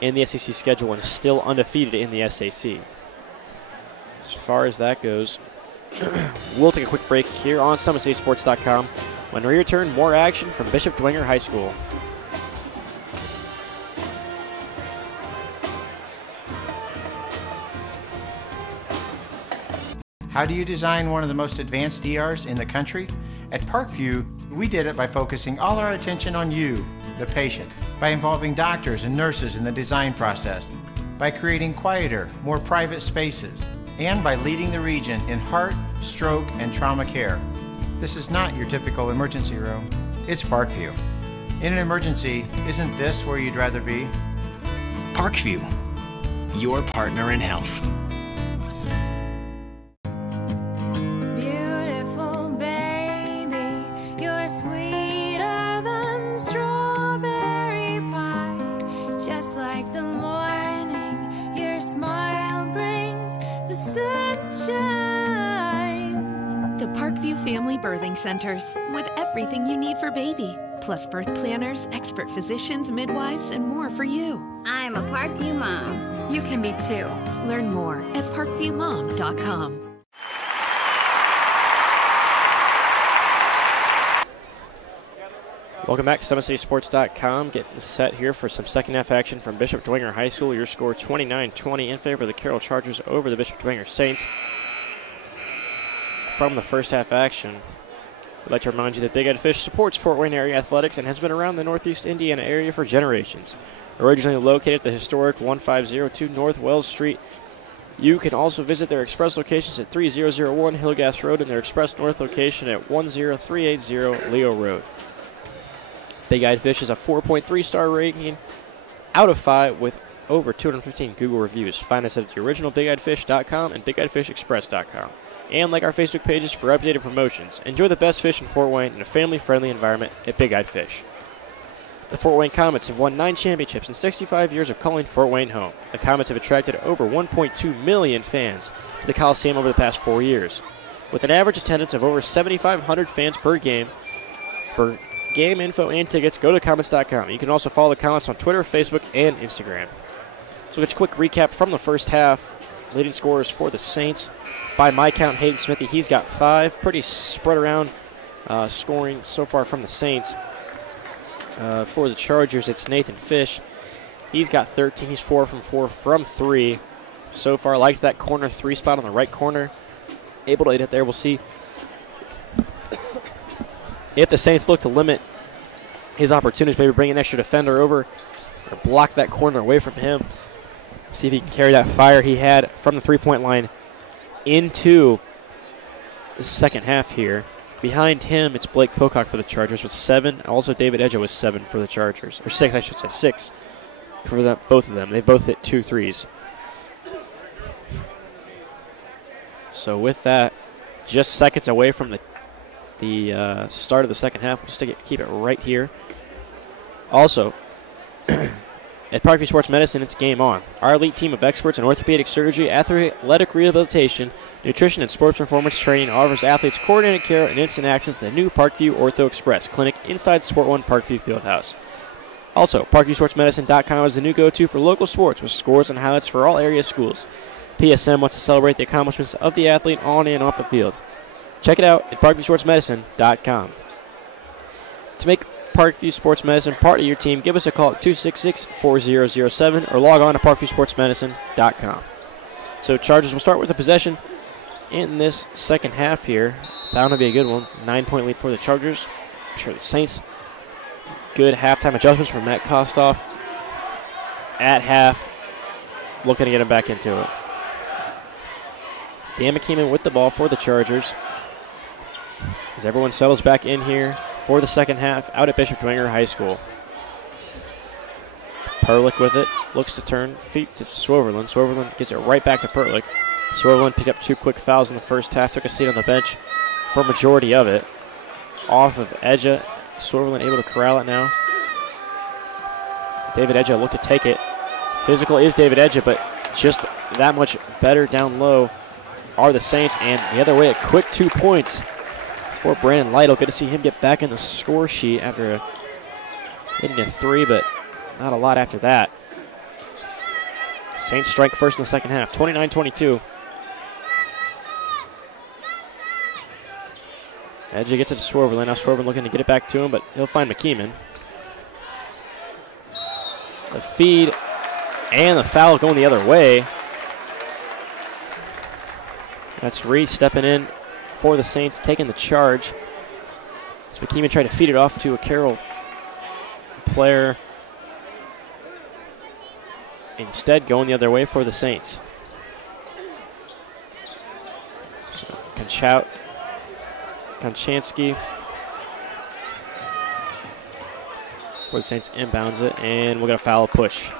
in the SAC schedule and still undefeated in the SAC. As far as that goes, we'll take a quick break here on SummitCitySports.com. When we return, more action from Bishop Dwenger High School. How do you design one of the most advanced ERs in the country? At Parkview, we did it by focusing all our attention on you, the patient, by involving doctors and nurses in the design process, by creating quieter, more private spaces, and by leading the region in heart, stroke, and trauma care. This is not your typical emergency room. It's Parkview. In an emergency, isn't this where you'd rather be? Parkview, your partner in health. Beautiful baby, you're sweeter than the morning, your smile brings the sunshine. The Parkview Family Birthing Centers, with everything you need for baby, plus birth planners, expert physicians, midwives, and more for you. I'm a Parkview mom. You can be too. Learn more at parkviewmom.com. Welcome back to SummitCitySports.com. Getting set here for some second half action from Bishop Dwenger High School. Your score 29-20 in favor of the Carroll Chargers over the Bishop Dwenger Saints. From the first half action, I'd like to remind you that Big Ed Fish supports Fort Wayne area athletics and has been around the Northeast Indiana area for generations. Originally located at the historic 1502 North Wells Street, you can also visit their express locations at 3001 Hillgas Road and their express north location at 10380 Leo Road. Big Eyed Fish is a 4.3 star rating out of 5 with over 215 Google reviews. Find us at theoriginalbigeyedfish.com and bigeyedfishexpress.com. And like our Facebook pages for updated promotions. Enjoy the best fish in Fort Wayne in a family-friendly environment at Big Eyed Fish. The Fort Wayne Comets have won 9 championships in 65 years of calling Fort Wayne home. The Comets have attracted over 1.2 million fans to the Coliseum over the past 4 years. With an average attendance of over 7,500 fans per game. For game info and tickets, go to Comets.com. You can also follow the Comets on Twitter, Facebook, and Instagram. So we'll get a quick recap from the first half. Leading scorers for the Saints. By my count, Hayden Smithy, he's got 5. Pretty spread around scoring so far from the Saints. For the Chargers, it's Nathan Fish. He's got 13. He's 4 from 4 from 3. So far, likes that corner 3 spot on the right corner. Able to hit it there. We'll see if the Saints look to limit his opportunities, maybe bring an extra defender over or block that corner away from him. See if he can carry that fire he had from the three-point line into the second half here. Behind him, it's Blake Pocock for the Chargers with 7. Also, David Edja with 7 for the Chargers. Or 6, I should say. 6 for both of them. They both hit 2 threes. So with that, just seconds away from the start of the second half. We'll just keep it right here. Also, at Parkview Sports Medicine, it's game on. Our elite team of experts in orthopedic surgery, athletic rehabilitation, nutrition, and sports performance training offers athletes coordinated care and instant access to the new Parkview Ortho Express clinic inside Sport One Parkview Fieldhouse. Also, ParkviewSportsMedicine.com is the new go-to for local sports with scores and highlights for all area schools. PSM wants to celebrate the accomplishments of the athlete on and off the field. Check it out at ParkviewSportsMedicine.com. To make Parkview Sports Medicine part of your team, give us a call at 266-4007 or log on to ParkviewSportsMedicine.com. So Chargers will start with the possession in this second half here. Bound to be a good one. 9-point lead for the Chargers. I'm sure the Saints. Good halftime adjustments from Matt Kostoff at half. Looking to get him back into it. Dan McKeeman with the ball for the Chargers. As everyone settles back in here for the second half out at Bishop Dwenger High School. Perlick with it. Looks to turn. Feet to Swoverland. Swoverland gets it right back to Perlick. Swoverland picked up 2 quick fouls in the first half. Took a seat on the bench for a majority of it. Off of Edja. Swoverland able to corral it now. David Edja looked to take it. Physical is David Edja, but just that much better down low are the Saints. And the other way, a quick 2 points for Brandon Lytle. Good to see him get back in the score sheet after hitting a 3, but not a lot after that. Saints strike first in the second half, 29-22. Edgy gets it to Swoverland. Now Swoverland looking to get it back to him, but he'll find McKeeman. The feed and the foul going the other way. That's Reed stepping in for the Saints, taking the charge. As McKeeman tried to feed it off to a Carroll player. Instead, going the other way for the Saints. Konchansky for the Saints inbounds it, and we'll get a foul push.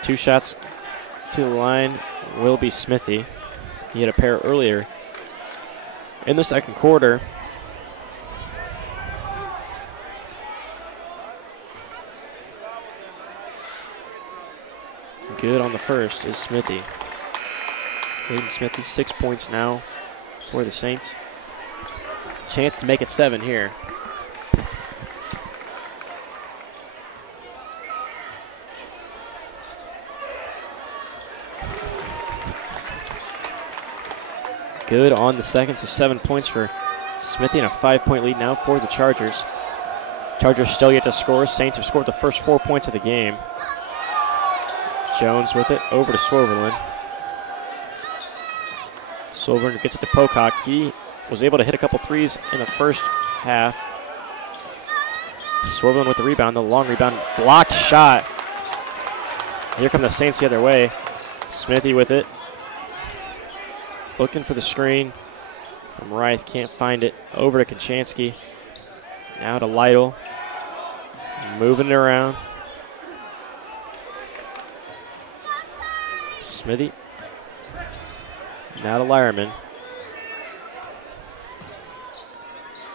2 shots to the line will be Smithy. He had a pair earlier in the second quarter. Good on the first is Smithy. Hayden Smithy, 6 points now for the Saints. Chance to make it 7 here. Good on the second, so 7 points for Smithy and a 5-point lead now for the Chargers. Chargers still yet to score. Saints have scored the first 4 points of the game. Jones with it, over to Swerverland. Swerverland gets it to Pocock. He was able to hit a couple threes in the first half. Swerverland with the rebound, the long rebound, blocked shot. Here come the Saints the other way. Smithy with it. Looking for the screen from Reith, can't find it. Over to Konchansky. Now to Lytle. Moving it around. Smithy. Now to Lyerman.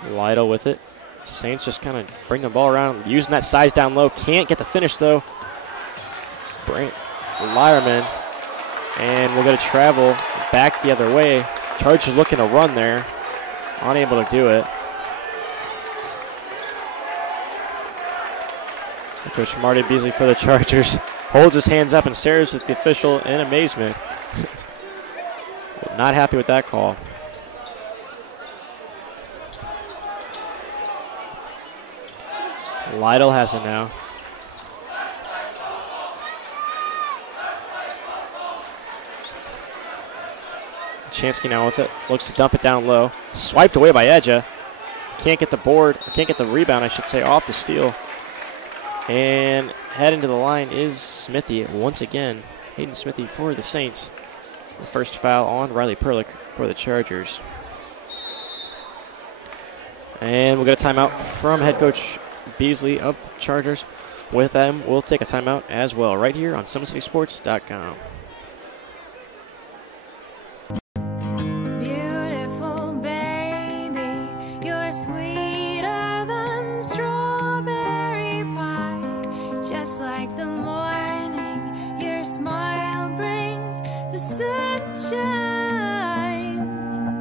Lytle with it. Saints just kind of bring the ball around, using that size down low. Can't get the finish though. Lyerman. And we're going to travel back the other way. Chargers looking to run there. Unable to do it. Coach Marty Beasley for the Chargers holds his hands up and stares at the official in amazement. Not happy with that call. Lytle has it now. Chansky now with it. Looks to dump it down low. Swiped away by Edja. Can't get the board, can't get the rebound, I should say, off the steal. And heading to the line is Smithy once again. Hayden Smithy for the Saints. The first foul on Riley Perlick for the Chargers. And we'll get a timeout from head coach Beasley of the Chargers. With them, we'll take a timeout as well right here on SummitCitySports.com. Beautiful baby, you're sweeter than strawberry pie. Just like the morning, your smile brings the sunshine.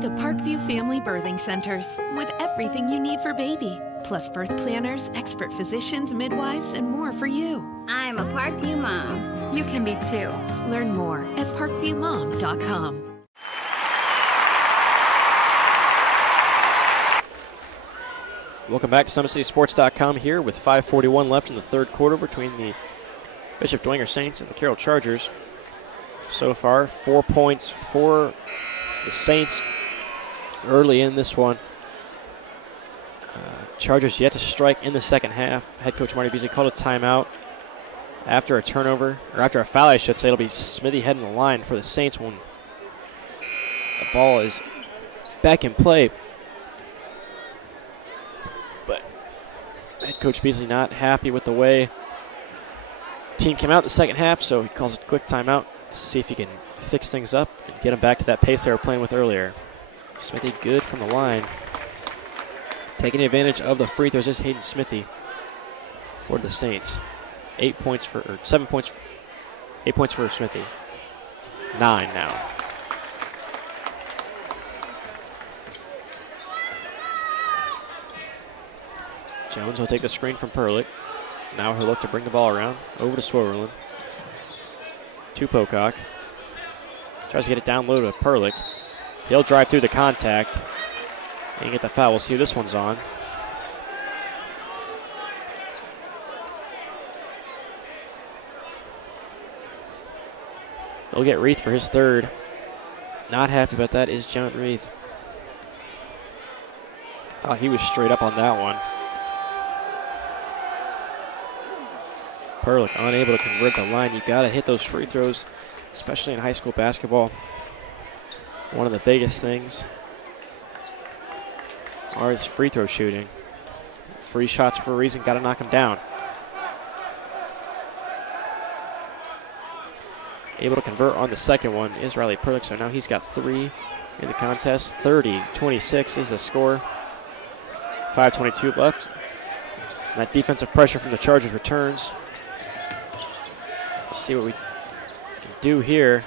The Parkview Family Birthing Centers, with everything you need for baby, plus birth planners, expert physicians, midwives, and more for you. I'm a Parkview mom. You can be too. Learn more at parkviewmom.com. Welcome back to SummitCitySports.com here with 5:41 left in the third quarter between the Bishop Dwenger Saints and the Carroll Chargers. So far, 4 points for the Saints early in this one. Chargers yet to strike in the second half. Head coach Marty Beasley called a timeout after a turnover, or after a foul, I should say. It'll be Smithy heading the line for the Saints when the ball is back in play. But head coach Beasley not happy with the way the team came out in the second half, so he calls a quick timeout to see if he can fix things up and get them back to that pace they were playing with earlier. Smithy good from the line. Taking advantage of the free throws is Hayden Smithy for the Saints. 8 points for, or 7 points, 8 points for Smithy. 9 now. Jones will take the screen from Perlick. Now he'll look to bring the ball around. Over to Swerverland. To Pocock. Tries to get it down low to Perlick. He'll drive through the contact and get the foul. We'll see who this one's on. They'll get Reith for his third. Not happy about that is John Reith. Thought he was straight up on that one. Perlick unable to convert the line. You got to hit those free throws, especially in high school basketball. One of the biggest things are his free throw shooting. Free shots for a reason, got to knock them down. Able to convert on the second one is Riley Perlick, so now he's got 3 in the contest. 30-26 is the score. 5:22 left. And that defensive pressure from the Chargers returns. Let's see what we can do here.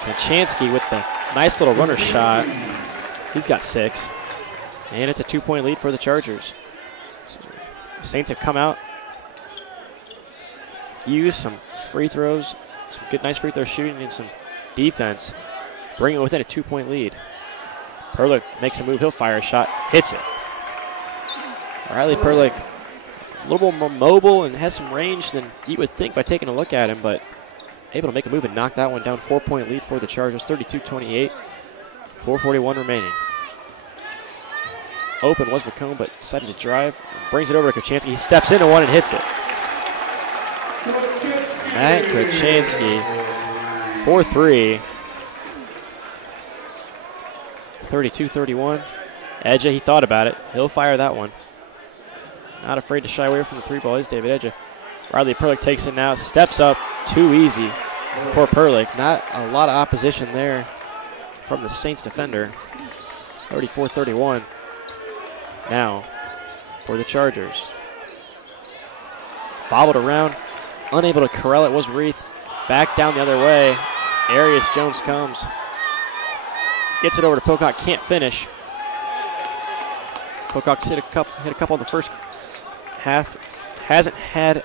Kachansky with the nice little runner shot. He's got 6. And it's a 2-point lead for the Chargers. So the Saints have come out, used some free throws, some good, nice free throw shooting, and some defense, bring it within a 2-point lead. Perlick makes a move. He'll fire a shot. Hits it. Riley Perlick, a little more mobile and has some range than you would think by taking a look at him, but able to make a move and knock that one down. 4-point lead for the Chargers, 32-28. 4:41 remaining. Open was McComb, but decided to drive. Brings it over to Kachansky. He steps into one and hits it. Matt Kachansky, 4-3. 32-31. Edja, he thought about it. He'll fire that one. Not afraid to shy away from the 3 ball is David Edja. Riley Perlick takes it now, steps up, too easy for Perlick. Not a lot of opposition there from the Saints defender. 34-31 now for the Chargers. Bobbled around, unable to corral it was Reith. Back down the other way. Arius Jones comes. Gets it over to Pocock, can't finish. Pocock's hit a couple in the first half. Hasn't had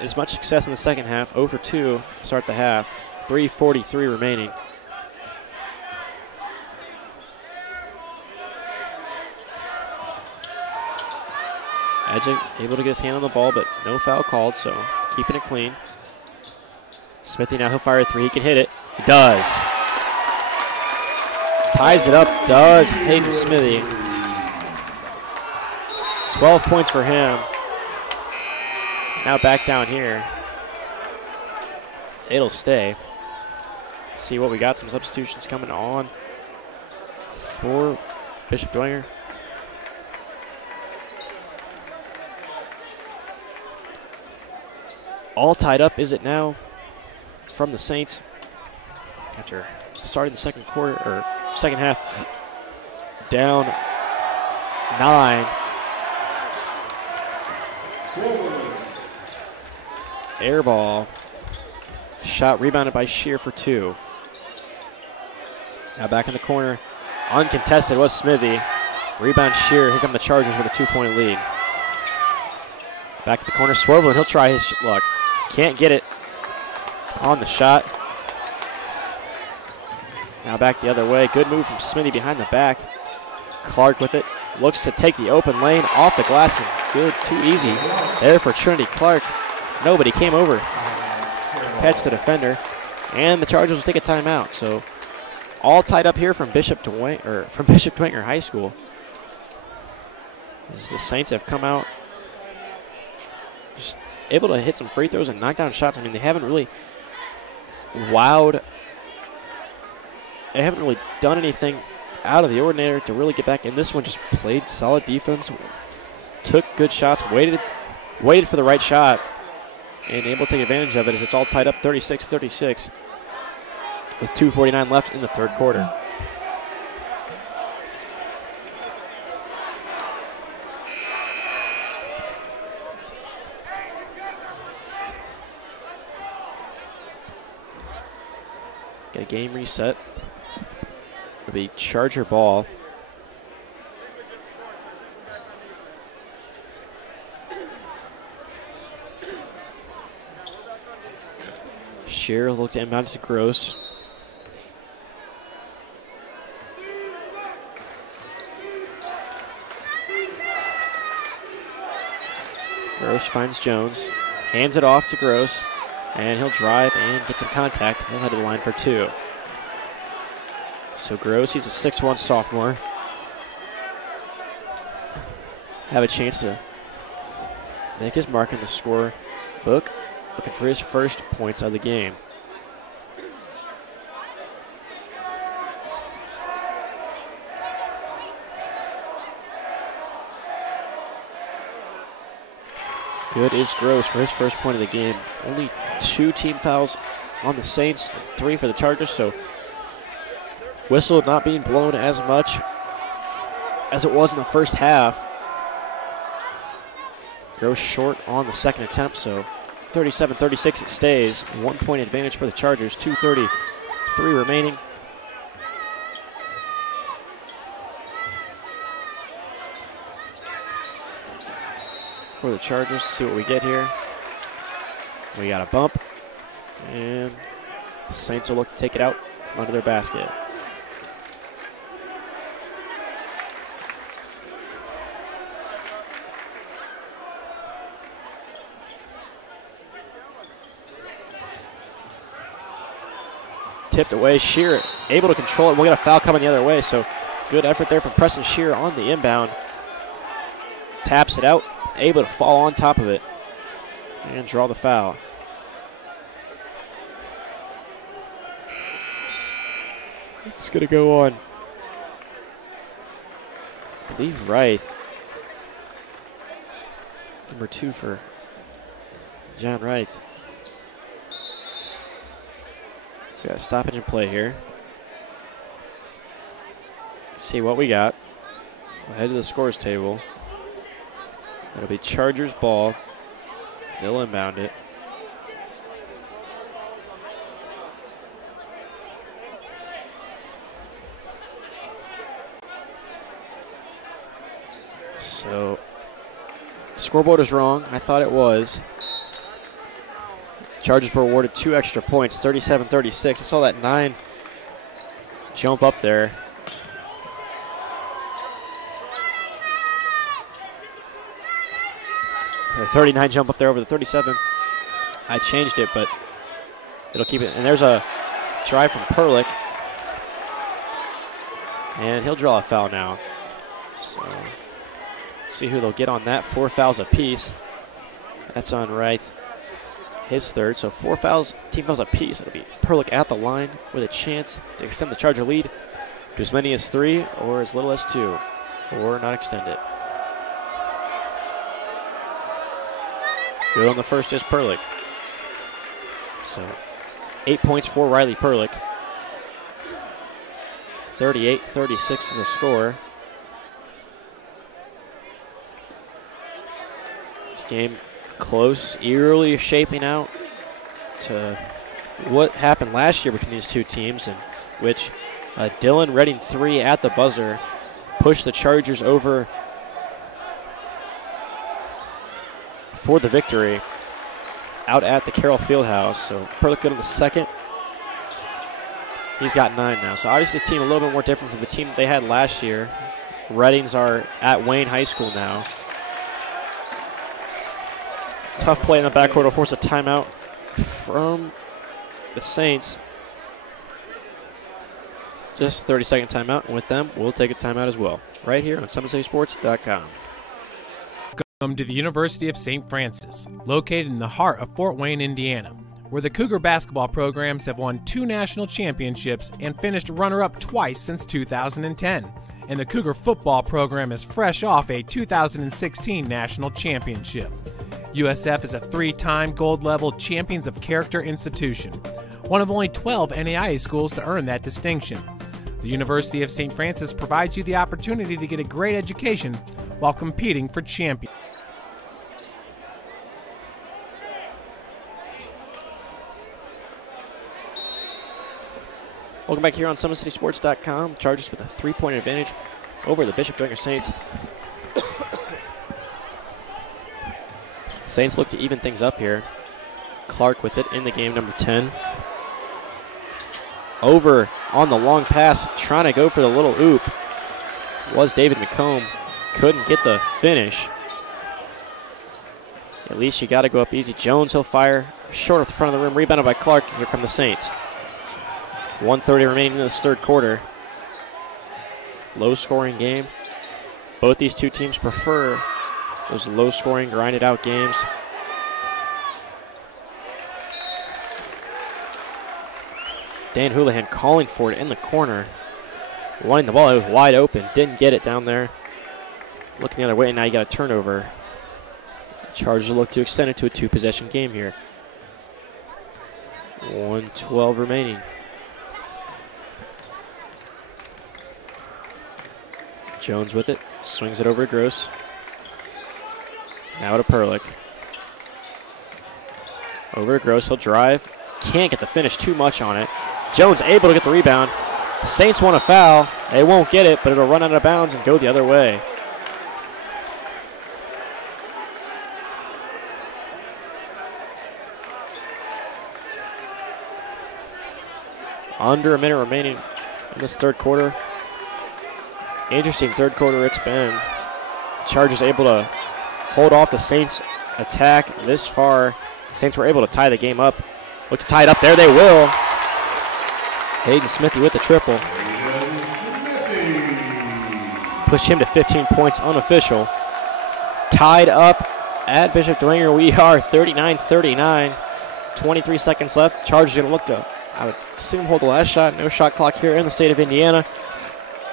as much success in the second half. 0 for 2 to start the half. 3:43 remaining. Edging able to get his hand on the ball, but no foul called, so keeping it clean. Smithy now, he'll fire a 3. He can hit it. He does. Ties it up, does Hayden Smithy. 12 points for him. Now back down here. It'll stay. See what we got. Some substitutions coming on for Bishop Dwenger. All tied up, is it now, from the Saints after starting the second quarter or second half down 9. Air ball. Shot rebounded by Shear for 2. Now back in the corner. Uncontested was Smithy. Rebound Shear. Here come the Chargers with a 2-point lead. Back to the corner. Swerve, and he'll try his luck. Can't get it on the shot. Now back the other way. Good move from Smithy behind the back. Clark with it. Looks to take the open lane off the glass. And good, too easy there for Trinity Clark. Nobody came over. Catch the defender. And the Chargers will take a timeout. So all tied up here from Bishop Dwenger High School. As the Saints have come out just able to hit some free throws and knock down shots. I mean, they haven't really wowed. They haven't really done anything out of the ordinary to really get back. And this one just played solid defense, took good shots, waited for the right shot, and able to take advantage of it as it's all tied up 36-36 with 2:49 left in the third quarter. Get a game reset. It'll be Charger ball. Shearer looked to inbound to Gross. Gross finds Jones, hands it off to Gross, and he'll drive and get some contact. He'll head to the line for 2. So Gross, he's a 6'1 sophomore. Have a chance to make his mark in the score book. Looking for his first points of the game. Good is Gross for his first point of the game. Only 2 team fouls on the Saints, 3 for the Chargers, so whistle not being blown as much as it was in the first half. Gross short on the second attempt, so 37-36 it stays. 1 point advantage for the Chargers. 2:33 remaining. For the Chargers, see what we get here. We got a bump, and the Saints will look to take it out from under their basket. Tipped away, Shear able to control it. We'll get a foul coming the other way, so good effort there from Preston Shear on the inbound. Taps it out, able to fall on top of it and draw the foul. It's going to go on, I believe, Reith. Number 2 for John Reith. So we got a stoppage and play here. See what we got. Ahead of the scores table. It'll be Chargers ball. They'll inbound it. So, scoreboard is wrong. I thought it was. Chargers were awarded 2 extra points, 37-36. I saw that 9 jump up there. The 39 jump up there over the 37. I changed it, but it'll keep it. And there's a drive from Perlick. And he'll draw a foul now. So, see who they'll get on that. 4 fouls apiece. That's on Reith. His third. So 4 fouls, team fouls apiece. It'll be Perlick at the line with a chance to extend the Charger lead to as many as 3 or as little as 2. Or not extend it. Good on the first is Perlick. So 8 points for Riley Perlick. 38-36 is the score. This game close, eerily shaping out to what happened last year between these two teams, in which Dylan Redding 3 at the buzzer pushed the Chargers over for the victory out at the Carroll Fieldhouse. So Perlick good on the second. He's got 9 now. So obviously this team a little bit more different from the team they had last year. Reddings are at Wayne High School now. Tough play in the backcourt will force a timeout from the Saints. Just a 30-second timeout, and with them, we'll take a timeout as well. Right here on SummitCitySports.com. Welcome to the University of St. Francis, located in the heart of Fort Wayne, Indiana, where the Cougar basketball programs have won 2 national championships and finished runner-up twice since 2010. And the Cougar football program is fresh off a 2016 national championship. USF is a 3-time gold-level Champions of Character institution, one of only 12 NAIA schools to earn that distinction. The University of St. Francis provides you the opportunity to get a great education while competing for champions. Welcome back here on SummitCitySports.com. Chargers with a 3-point advantage over the Bishop Dwenger Saints. Saints look to even things up here. Clark with it in the game, number 10. Over on the long pass, trying to go for the little oop, was David McComb. Couldn't get the finish. At least you got to go up easy. Jones, he'll fire short at the front of the rim. Rebounded by Clark. Here come the Saints. 1:30 remaining in this third quarter. Low-scoring game. Both these two teams prefer those low-scoring, grinded-out games. Dan Houlihan calling for it in the corner. Wanting the ball, it was wide open. Didn't get it down there. Looking the other way, and now you got a turnover. Chargers look to extend it to a 2-possession game here. 1:12 remaining. Jones with it, swings it over to Gross. Now to Perlick. Over to Gross. He'll drive. Can't get the finish, too much on it. Jones able to get the rebound. Saints want a foul. They won't get it, but it'll run out of bounds and go the other way. Under a minute remaining in this third quarter. Interesting third quarter it's been. Chargers able to hold off the Saints attack this far. Saints were able to tie the game up. Look to tie it up there. They will. Hayden Smithy with the triple. Push him to 15 points, unofficial. Tied up at Bishop Dwenger. We are 39-39. 23 seconds left. Chargers going to look to, I would assume, hold the last shot. No shot clock here in the state of Indiana.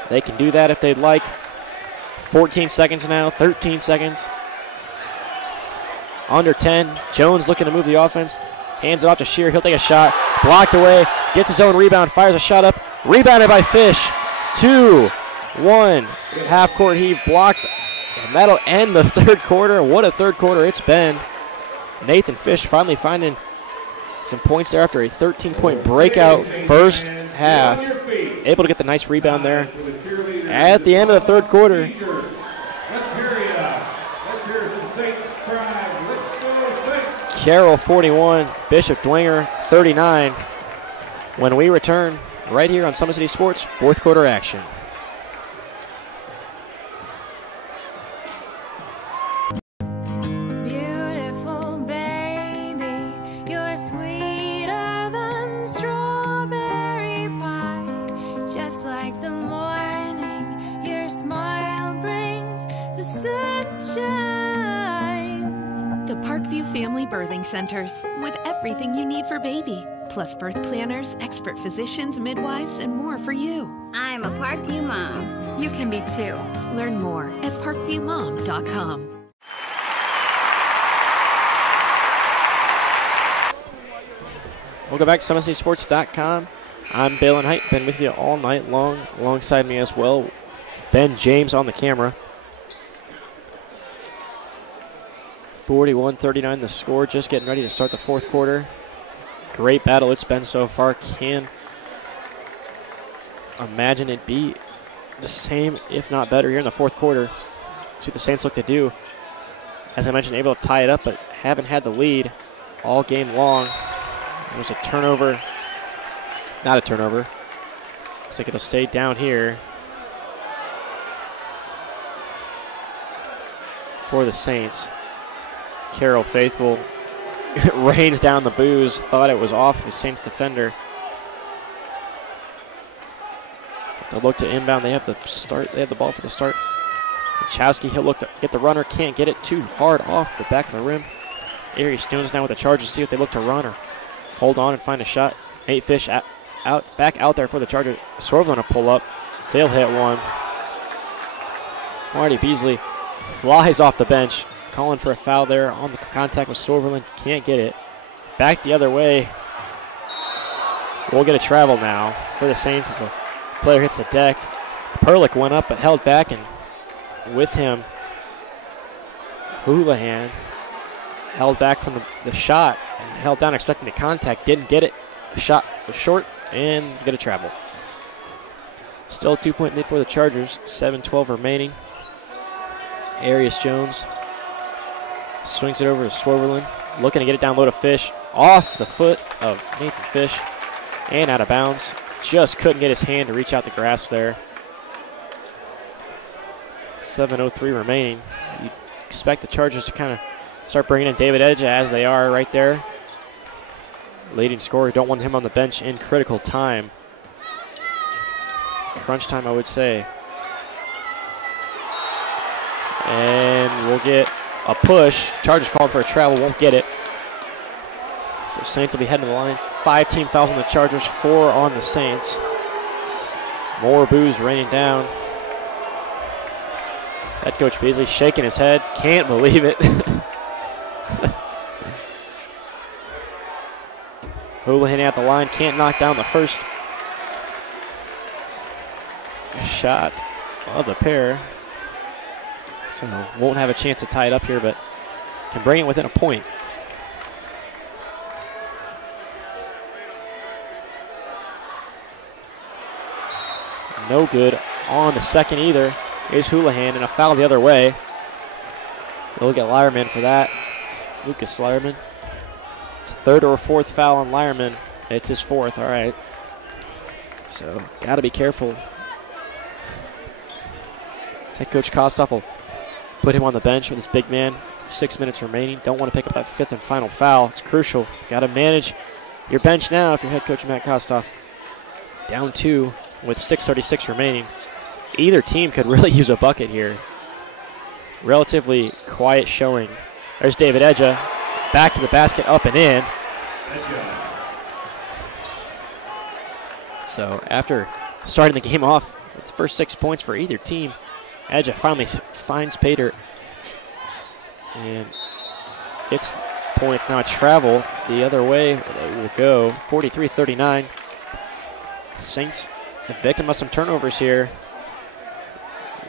They can do that if they'd like. 14 seconds now, 13 seconds. Under 10. Jones looking to move the offense. Hands it off to Shear. He'll take a shot. Blocked away. Gets his own rebound. Fires a shot up. Rebounded by Fish. 2-1. Half-court heave blocked. And that'll end the third quarter. What a third quarter it's been. Nathan Fish finally finding some points there after a 13-point breakout first half. Able to get the nice rebound there at the end of the third quarter. Carroll 41, Bishop Dwenger 39. When we return right here on Summit City Sports, fourth quarter action. Beautiful baby, you're sweeter than strawberry pie. Just like the morning, your smile brings the sunshine. The Parkview Family Birthing Centers, with everything you need for baby, plus birth planners, expert physicians, midwives, and more for you. I'm a Parkview mom. You can be too. Learn more at parkviewmom.com. Welcome back to SummitCitySports.com. I'm Balin Height. Been with you all night long. Alongside me as well, Ben James on the camera. 41-39 the score. Just getting ready to start the fourth quarter. Great battle it's been so far. Can imagine it be the same, if not better, here in the fourth quarter. That's what the Saints look to do. As I mentioned, able to tie it up, but haven't had the lead all game long. There's a turnover. Not a turnover. Looks like it'll stay down here for the Saints. Carroll faithful rains down the booze. Thought it was off the Saints defender. They'll look to inbound. They have the start. They have the ball for the start. Chowski, he'll look to get the runner. Can't get it too hard off the back of the rim. Arius Jones now with the Chargers. See if they look to run or hold on and find a shot. Nate Fish back out there for the Chargers. Swerveland to pull up. They'll hit one. Marty Beasley flies off the bench. Calling for a foul there on the contact with Swerveland. Can't get it. Back the other way. We'll get a travel now for the Saints as a player hits the deck. Perlick went up but held back, and with him, Houlihan held back from the shot and held down expecting the contact. Didn't get it. The shot was short and get a travel. Still a 2-point lead for the Chargers. 7:12 remaining. Arius Jones swings it over to Swerveland. Looking to get it down low to Fish. Off the foot of Nathan Fish and out of bounds. Just couldn't get his hand to reach out the grasp there. 7:03 remaining. You expect the Chargers to kind of start bringing in David Edge as they are right there. Leading scorer. Don't want him on the bench in critical time. Crunch time, I would say. And we'll get a push. Chargers calling for a travel. Won't get it. So Saints will be heading to the line. 5 team fouls on the Chargers, 4 on the Saints. More boos raining down. Head coach Beasley shaking his head. Can't believe it. Houlihan at the line. Can't knock down the first shot of the pair. So won't have a chance to tie it up here, but can bring it within a point. no good on the second either. Here's Houlihan, and a foul the other way. They'll get Lyerman for that. Lucas Lyerman. It's third or fourth foul on Lyerman. It's his fourth, all right. So, got to be careful. Head coach Kostoff will put him on the bench with his big man. 6 minutes remaining. Don't want to pick up that fifth and final foul. It's crucial. Got to manage your bench now if you're head coach Matt Kostoff. Down 2 with 6:36 remaining. Either team could really use a bucket here. Relatively quiet showing. There's David Edja. Back to the basket, up and in. So after starting the game off with the first 6 points for either team, Edja finally finds Pater. And it's points now travel the other way. It will go 43-39. Saints the victim of some turnovers here.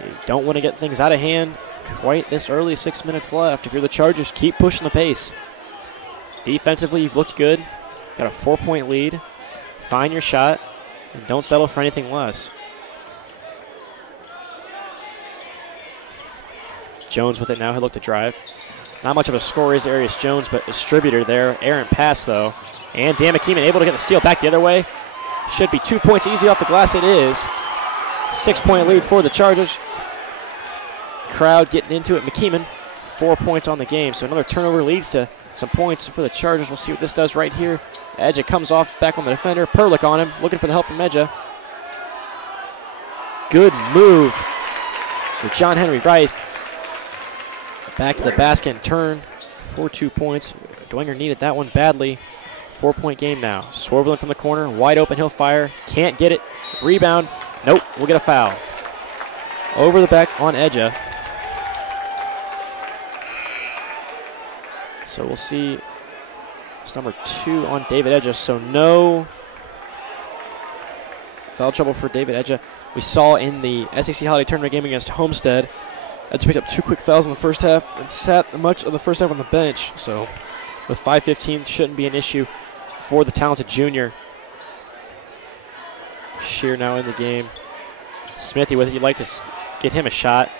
You don't want to get things out of hand quite this early, 6 minutes left. If you're the Chargers, keep pushing the pace. Defensively, you've looked good. Got a 4-point lead. Find your shot, and don't settle for anything less. Jones with it now. He'll look to drive. Not much of a scorer is Arius Jones, but distributor there. Errant pass, though. And Dan McKeeman able to get the steal back the other way. Should be 2 points easy off the glass. It is. 6-point lead for the Chargers. Crowd getting into it. McKeeman, 4 points on the game. So another turnover leads to some points for the Chargers. We'll see what this does right here. Edja comes off back on the defender. Perlick on him, looking for the help from Edja. Good move for John Henry Wright. Back to the basket and turn for 2 points. Dwenger needed that one badly. 4-point game now. Swerveling from the corner, wide open, he'll fire. Can't get it. Rebound. Nope, we'll get a foul. Over the back on Edja. So we'll see. It's number 2 on David Edja. So no foul trouble for David Edja. We saw in the SAC Holiday Tournament game against Homestead, Edja picked up 2 quick fouls in the first half and sat much of the first half on the bench. So with 5:15, shouldn't be an issue for the talented junior. Shear now in the game. Smithy with it. You'd like to get him a shot.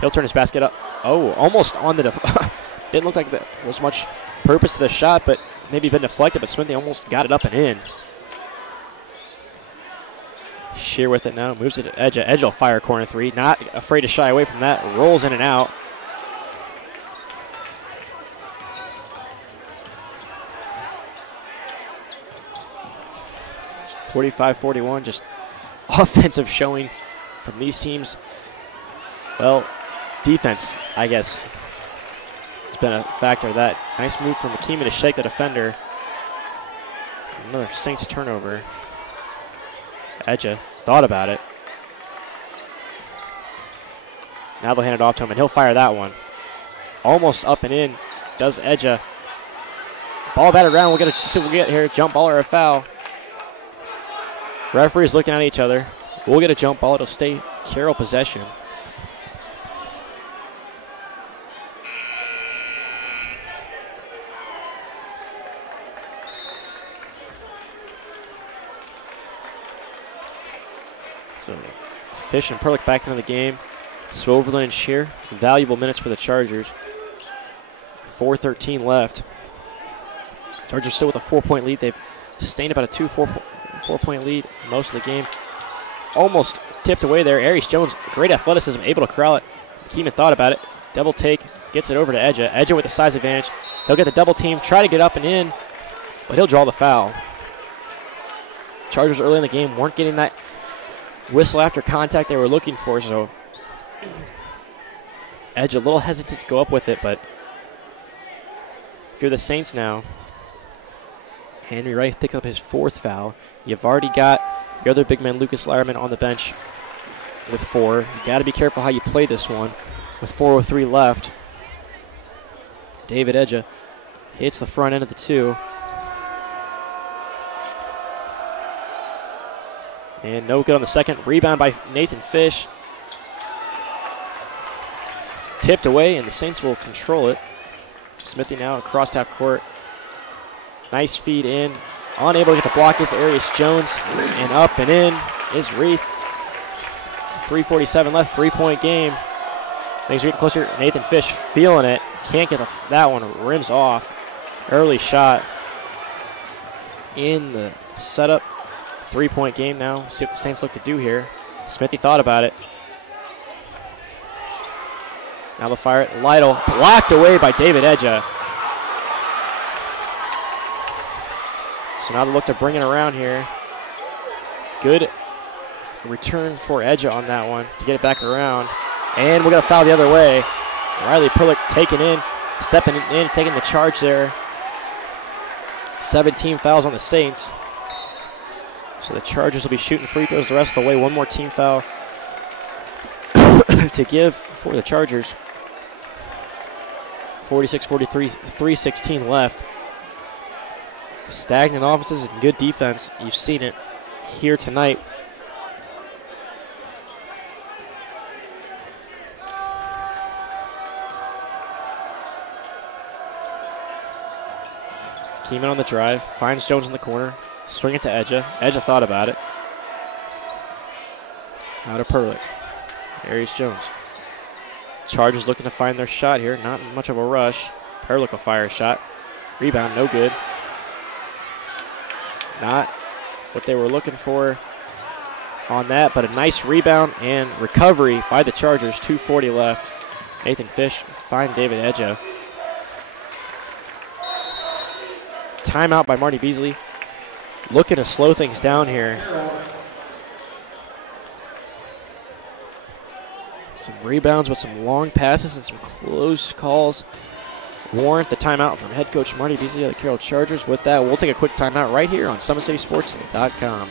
He'll turn his basket up. Oh, almost on the didn't look like there was much purpose to the shot, but maybe been deflected, but Smithy almost got it up and in. Shear with it now. Moves it to Edja. Edja will fire corner 3. Not afraid to shy away from that. Rolls in and out. It's 45-41. Just offensive showing from these teams. Well, defense, I guess, has been a factor of that. Nice move from McKeeman to shake the defender. Another Saints turnover. Edja thought about it. Now they'll hand it off to him, and he'll fire that one. Almost up and in. Does Edja. Ball batted around. We'll see what we get here. Jump ball or a foul. Referees looking at each other. We'll get a jump ball. It'll stay Carroll possession. So Fish and Perlick back into the game. Swoverland and Shear, valuable minutes for the Chargers. 4:13 left. Chargers still with a 4-point lead. They've sustained about a 4-point lead most of the game. Almost tipped away there. Arius Jones, great athleticism, able to corral it. Keeman thought about it. Double take, gets it over to Edja. Edja with the size advantage. He'll get the double team, try to get up and in, but he'll draw the foul. Chargers early in the game weren't getting that whistle after contact they were looking for, so Edge a little hesitant to go up with it, but if you're the Saints now, Henry Wright picked up his 4th foul. You've already got your other big man, Lucas Lyerman, on the bench with 4. You got to be careful how you play this one with 4:03 left. David Edja hits the front end of the 2. And no good on the second. Rebound by Nathan Fish. Tipped away, and the Saints will control it. Smithy now across half court. Nice feed in. Unable to get the block is Arius Jones. And up and in is Reith. 3:47 left, 3-point game. Things are getting closer. Nathan Fish feeling it. Can't get that one. Rims off. Early shot in the setup. 3-point game now. See what the Saints look to do here. Smithy thought about it. Now they'll fire it. Lytle blocked away by David Edja. So now they look to bring it around here. Good return for Edja on that one to get it back around. And we're going to foul the other way. Riley Perlick taking in, stepping in, taking the charge there. 17 fouls on the Saints. So the Chargers will be shooting free throws the rest of the way. One more team foul to give for the Chargers. 46-43, 3:16 left. Stagnant offenses and good defense. You've seen it here tonight. Keeman on the drive, finds Jones in the corner, swing it to Edja. Edja thought about it. Out of Perlick. There's Jones. Chargers looking to find their shot here. Not much of a rush. Perlick will fire a shot. Rebound, no good. Not what they were looking for on that, but a nice rebound and recovery by the Chargers. 2:40 left. Nathan Fish finds David Edja. Timeout by Marty Beasley. Looking to slow things down here. Some rebounds with some long passes and some close calls warrant the timeout from head coach Marty Beasley of the Carroll Chargers. With that, we'll take a quick timeout right here on SummitCitySports.com.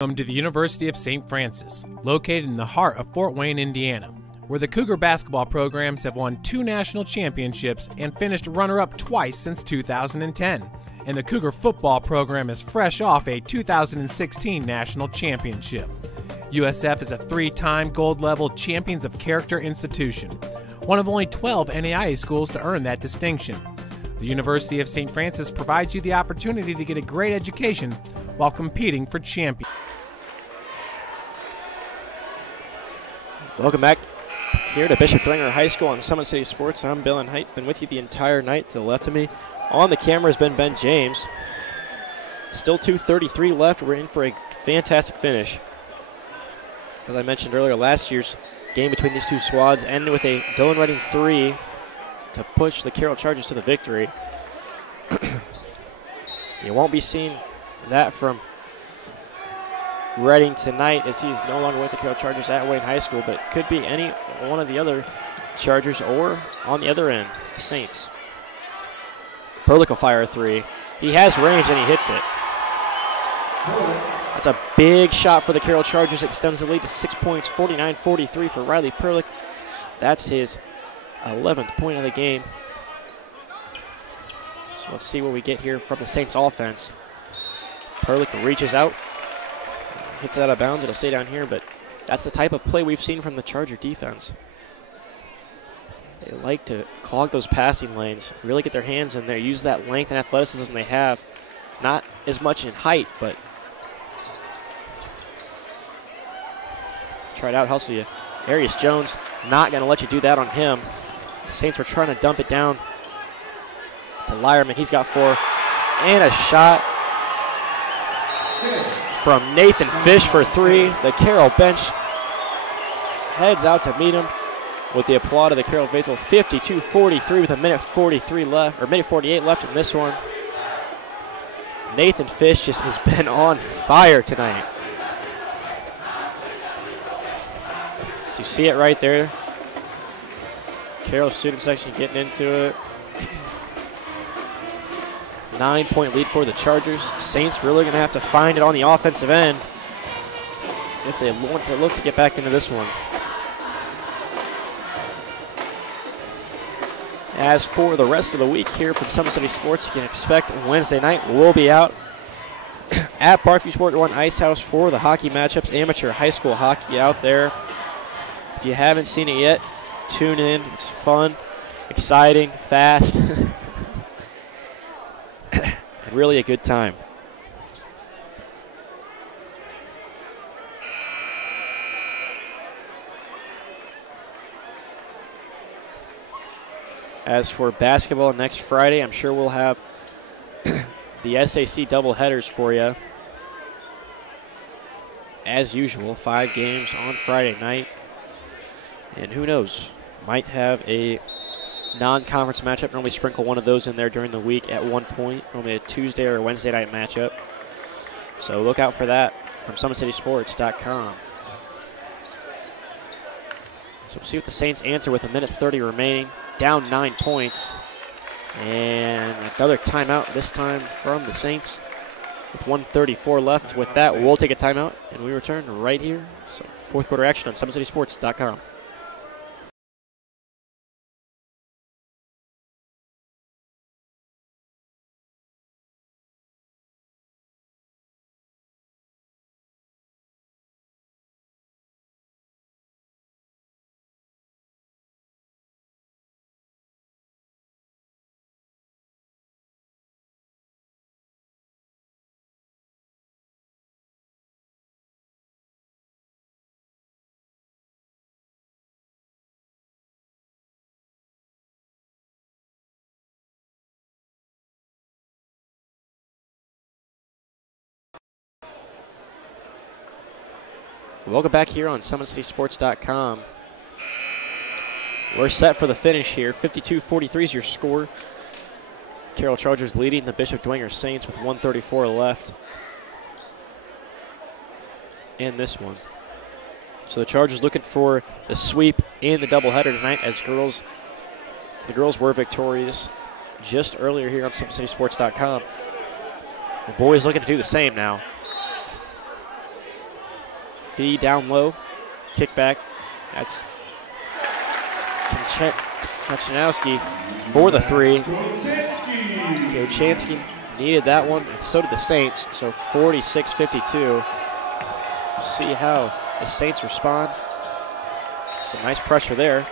Welcome to the University of St. Francis, located in the heart of Fort Wayne, Indiana, where the Cougar basketball programs have won 2 national championships and finished runner-up twice since 2010. And the Cougar football program is fresh off a 2016 national championship. USF is a 3-time gold-level Champions of Character institution, one of only 12 NAIA schools to earn that distinction. The University of St. Francis provides you the opportunity to get a great education while competing for champions. Welcome back here to Bishop Dwenger High School on Summit City Sports. I'm Bill and Height. Been with you the entire night. To the left of me on the camera has been Ben James. Still 2:33 left. We're in for a fantastic finish. As I mentioned earlier, last year's game between these two squads ended with a Dylan Redding 3 to push the Carroll Chargers to the victory. You won't be seeing that from Redding tonight, as he's no longer with the Carroll Chargers at Wayne High School, but could be any one of the other Chargers or on the other end, Saints. Perlick will fire a 3. He has range and he hits it. That's a big shot for the Carroll Chargers. Extends the lead to 6 points, 49-43 for Riley Perlick. That's his 11th point of the game. So let's see what we get here from the Saints offense. Perlick reaches out. Hits it out of bounds. It'll stay down here, but that's the type of play we've seen from the Charger defense. They like to clog those passing lanes, really get their hands in there, use that length and athleticism they have. Not as much in height, but try it out, hustle you. Arius Jones not going to let you do that on him. The Saints were trying to dump it down to Lyerman. He's got 4. And a shot from Nathan Fish for 3. The Carroll bench heads out to meet him with the applaud of the Carroll faithful. 52-43 with a minute 43 left, or minute 48 left in this one. Nathan Fish just has been on fire tonight. So you see it right there. Carroll student section getting into it. 9-point lead for the Chargers. Saints really going to have to find it on the offensive end if they want to look to get back into this one. As for the rest of the week here from Summit City Sports, you can expect Wednesday night we'll be out at Parkview Sport 1 Ice House for the hockey matchups, amateur high school hockey out there. If you haven't seen it yet, tune in. It's fun, exciting, fast, and really a good time. As for basketball next Friday, I'm sure we'll have the SAC doubleheaders for you. As usual, 5 games on Friday night. And who knows, might have a non-conference matchup. Normally sprinkle one of those in there during the week at one point. Normally a Tuesday or a Wednesday night matchup. So look out for that from SummitCitySports.com. So we'll see what the Saints answer with 1:30 remaining. Down 9 points. And another timeout, this time from the Saints with 1:34 left. With that, we'll take a timeout, and we return right here. So fourth quarter action on SummitCitySports.com. Welcome back here on SummitCitySports.com. We're set for the finish here. 52-43 is your score. Carroll Chargers leading the Bishop Dwenger Saints with 1:34 left in this one. So the Chargers looking for the sweep in the doubleheader tonight, as the girls were victorious just earlier here on SummitCitySports.com. The boys looking to do the same now. Feed down low, kick back. That's Kochanowski for the 3. Kochanski needed that one, and so did the Saints. So 46-52. See how the Saints respond. Some nice pressure there.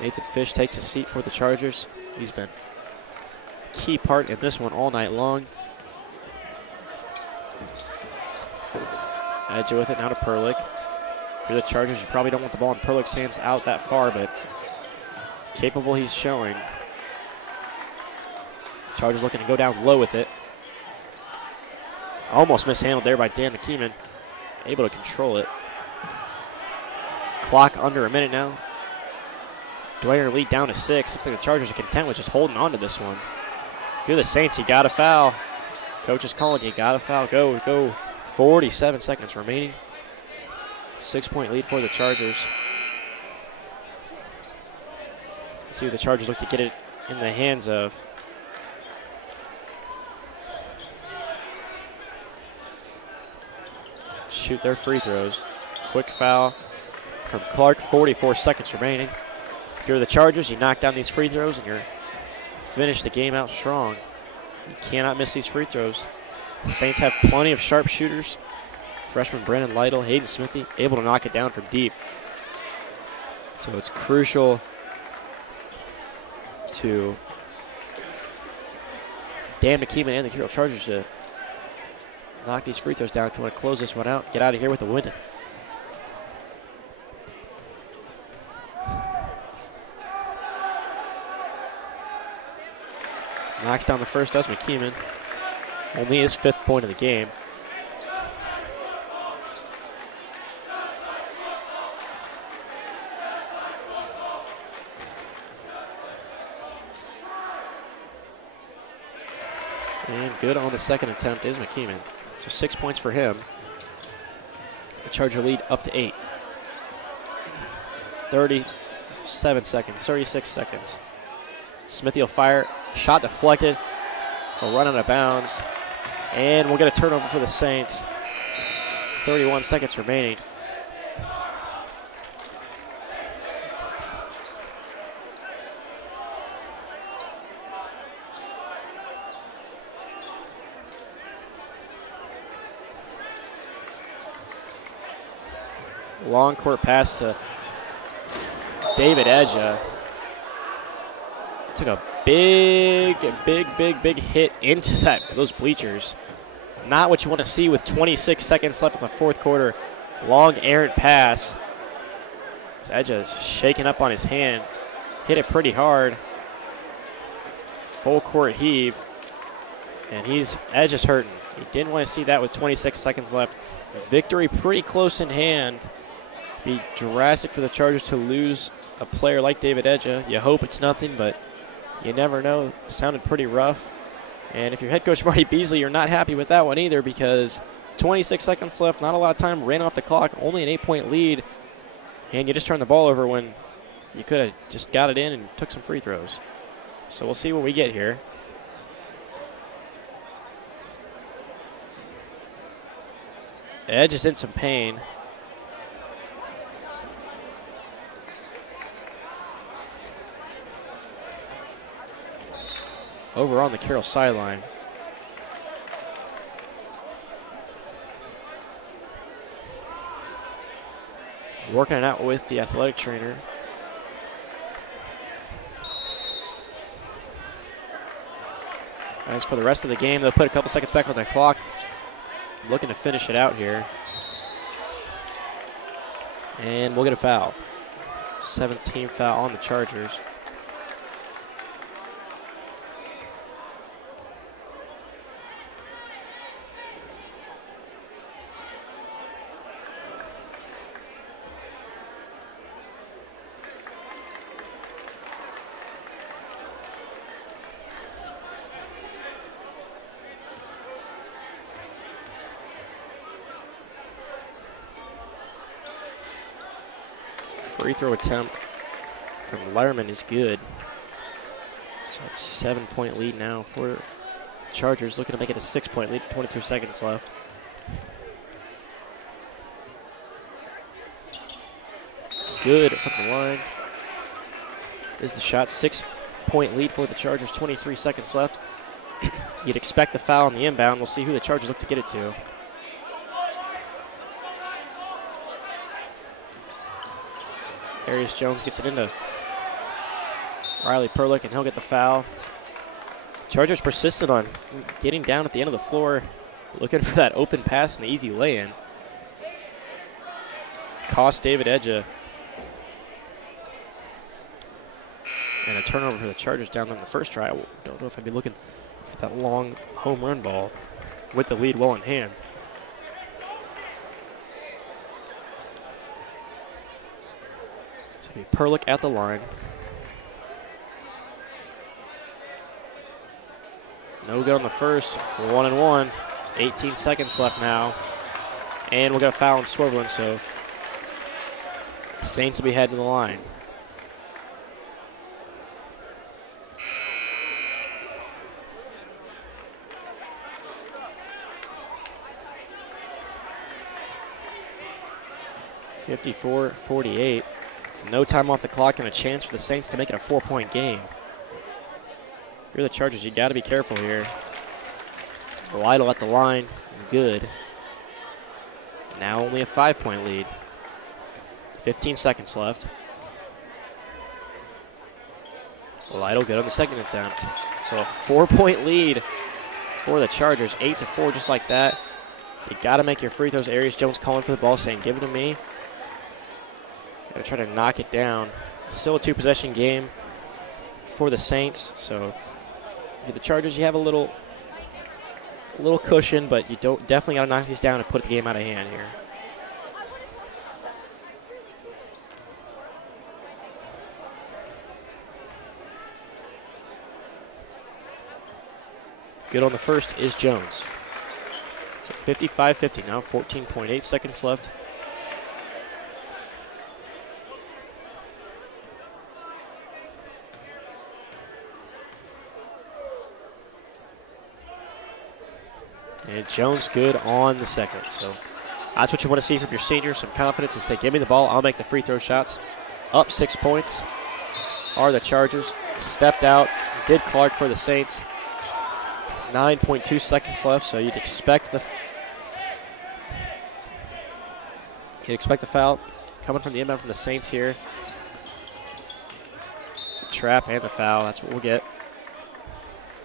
Nathan Fish takes a seat for the Chargers. He's been a key part in this one all night long. Edge with it now to Perlick. For the Chargers, you probably don't want the ball in Perlick's hands out that far, but capable he's showing. Chargers looking to go down low with it. Almost mishandled there by Dan McKeeman. Able to control it. Clock under a minute now. Dwenger lead down to 6. Looks like the Chargers are content with just holding on to this one. If you're the Saints, you got to foul. Coach is calling you, got to foul. Go. 47 seconds remaining. 6-point lead for the Chargers. Let's see what the Chargers look to get it in the hands of. Shoot their free throws. Quick foul from Clark. 44 seconds remaining. If you're the Chargers, you knock down these free throws and you're finish the game out strong. You cannot miss these free throws. The Saints have plenty of sharp shooters. Freshman Brandon Lytle, Hayden Smithy, able to knock it down from deep. So it's crucial to Dan McKeeman and the Carroll Chargers to knock these free throws down if you want to close this one out. Get out of here with a win. Knocks down the first, does McKeeman. Only his 5th point of the game. And good on the second attempt is McKeeman. So 6 points for him. The Charger lead up to 8. 37 seconds, 36 seconds. Smithy will fire. Shot deflected. Will run out of bounds. And we'll get a turnover for the Saints. 31 seconds remaining. Long court pass to David Edja. Took a big hit into those bleachers. Not what you want to see with 26 seconds left in the fourth quarter. Long errant pass. Edge shaking up on his hand. Hit it pretty hard. Full court heave. And Edge is hurting. He didn't want to see that with 26 seconds left. Victory pretty close in hand. Be drastic for the Chargers to lose a player like David Edge. You hope it's nothing, but you never know. Sounded pretty rough. And if you're head coach Marty Beasley, you're not happy with that one either, because 26 seconds left, not a lot of time, ran off the clock, only an 8-point lead, and you just turned the ball over when you could have just got it in and took some free throws. So we'll see what we get here. Edge is in some pain. Over on the Carroll sideline. Working it out with the athletic trainer. As for the rest of the game, they'll put a couple seconds back on the clock. Looking to finish it out here. And we'll get a foul. 17th foul on the Chargers. Free throw attempt from Lehrman is good. So it's a 7-point lead now for the Chargers, looking to make it a 6-point lead, 23 seconds left. Good from the line. Is the shot. 6-point lead for the Chargers, 23 seconds left. You'd expect the foul on the inbound. We'll see who the Chargers look to get it to. Arius Jones gets it into Riley Perlick, and he'll get the foul. Chargers persisted on getting down at the end of the floor, looking for that open pass and the easy lay-in. Cost David Edge and a turnover for the Chargers down there in the first try. I don't know if I'd be looking for that long home run ball with the lead well in hand. Be Perlick at the line. No good on the first. 1-1. 18 seconds left now. And we'll get a foul on Swiveling, so Saints will be heading to the line. (54-48). No time off the clock and a chance for the Saints to make it a 4-point game. If you're the Chargers, you got to be careful here. Lytle at the line, good. Now only a 5-point lead. 15 seconds left. Lytle good on the second attempt. So a 4-point lead for the Chargers. 8-4 just like that. You got to make your free throws. Arius Jones calling for the ball, saying, give it to me. Got to try to knock it down. Still a 2-possession game for the Saints. So if you're the Chargers, you have a little cushion, but you definitely got to knock these down and put the game out of hand here. Good on the first is Jones. So 55-50 now, 14.8 seconds left. And Jones good on the second. So that's what you want to see from your senior, some confidence to say, give me the ball, I'll make the free throw shots. Up 6 points are the Chargers. Stepped out, did Clark for the Saints. 9.2 seconds left, so you'd expect the foul coming from the inbound from the Saints here. The trap and the foul, that's what we'll get.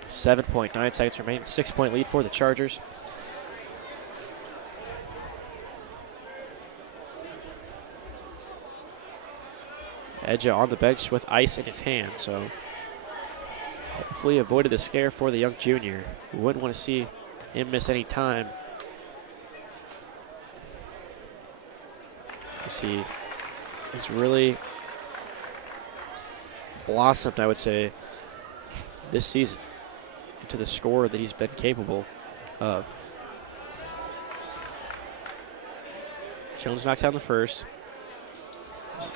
7.9 seconds remaining, 6-point lead for the Chargers. Edja on the bench with ice in his hand, so hopefully avoided the scare for the young junior. We wouldn't want to see him miss any time. He has really blossomed, I would say, this season into the scorer that he's been capable of. Jones knocks down the first.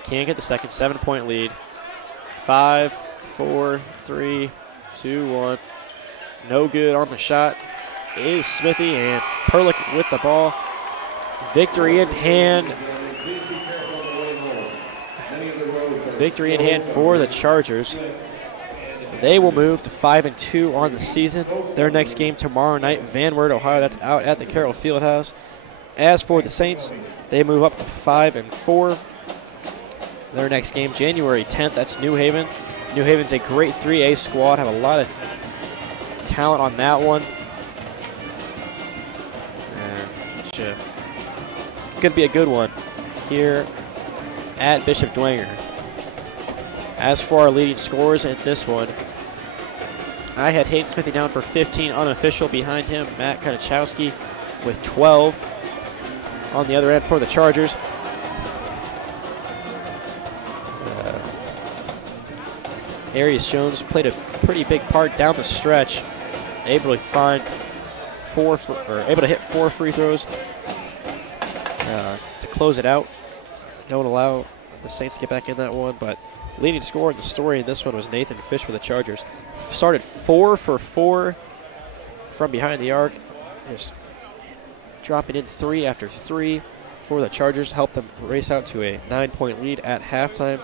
Can't get the second. 7-point lead. 5, 4, 3, 2, 1. No good on the shot is Smithy, and Perlick with the ball. Victory in hand. Victory in hand for the Chargers. They will move to 5-2 on the season. Their next game tomorrow night, Van Wert, Ohio. That's out at the Carroll Fieldhouse. As for the Saints, they move up to 5-4. Their next game, January 10th, that's New Haven. New Haven's a great 3A squad, have a lot of talent on that one. Could be a good one here at Bishop Dwenger. As for our leading scorers in this one, I had Hayden Smithy down for 15 unofficial. Behind him, Matt Kanichowski with 12. On the other end for the Chargers, Arias Jones played a pretty big part down the stretch, able to find able to hit 4 free throws to close it out. Don't allow the Saints to get back in that one, but leading scorer in the story in this one was Nathan Fish for the Chargers. Started 4 for 4 from behind the arc, just dropping in 3 after 3 for the Chargers, helped them race out to a 9-point lead at halftime.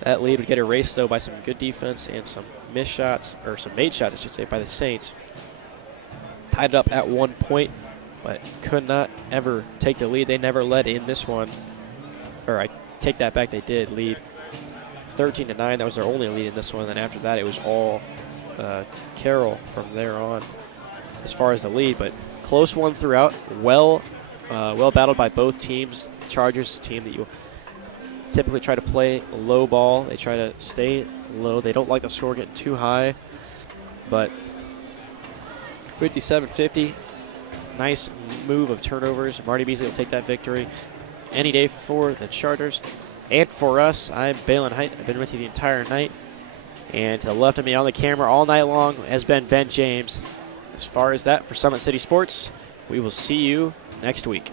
That lead would get erased, though, by some good defense and some missed shots, or some made shots, I should say, by the Saints. Tied it up at 1 point, but could not ever take the lead. They never led in this one. Or I take that back, they did lead 13-9. That was their only lead in this one. And after that, it was all Carroll from there on as far as the lead. But close one throughout. Well battled by both teams. The Chargers team that you typically try to play low ball. They try to stay low. They don't like the score getting too high. But 57-50. Nice move of turnovers. Marty Beasley will take that victory any day for the Chargers. And for us, I'm Balin Height. I've been with you the entire night. And to the left of me on the camera all night long has been Ben James. As far as that for Summit City Sports, we will see you next week.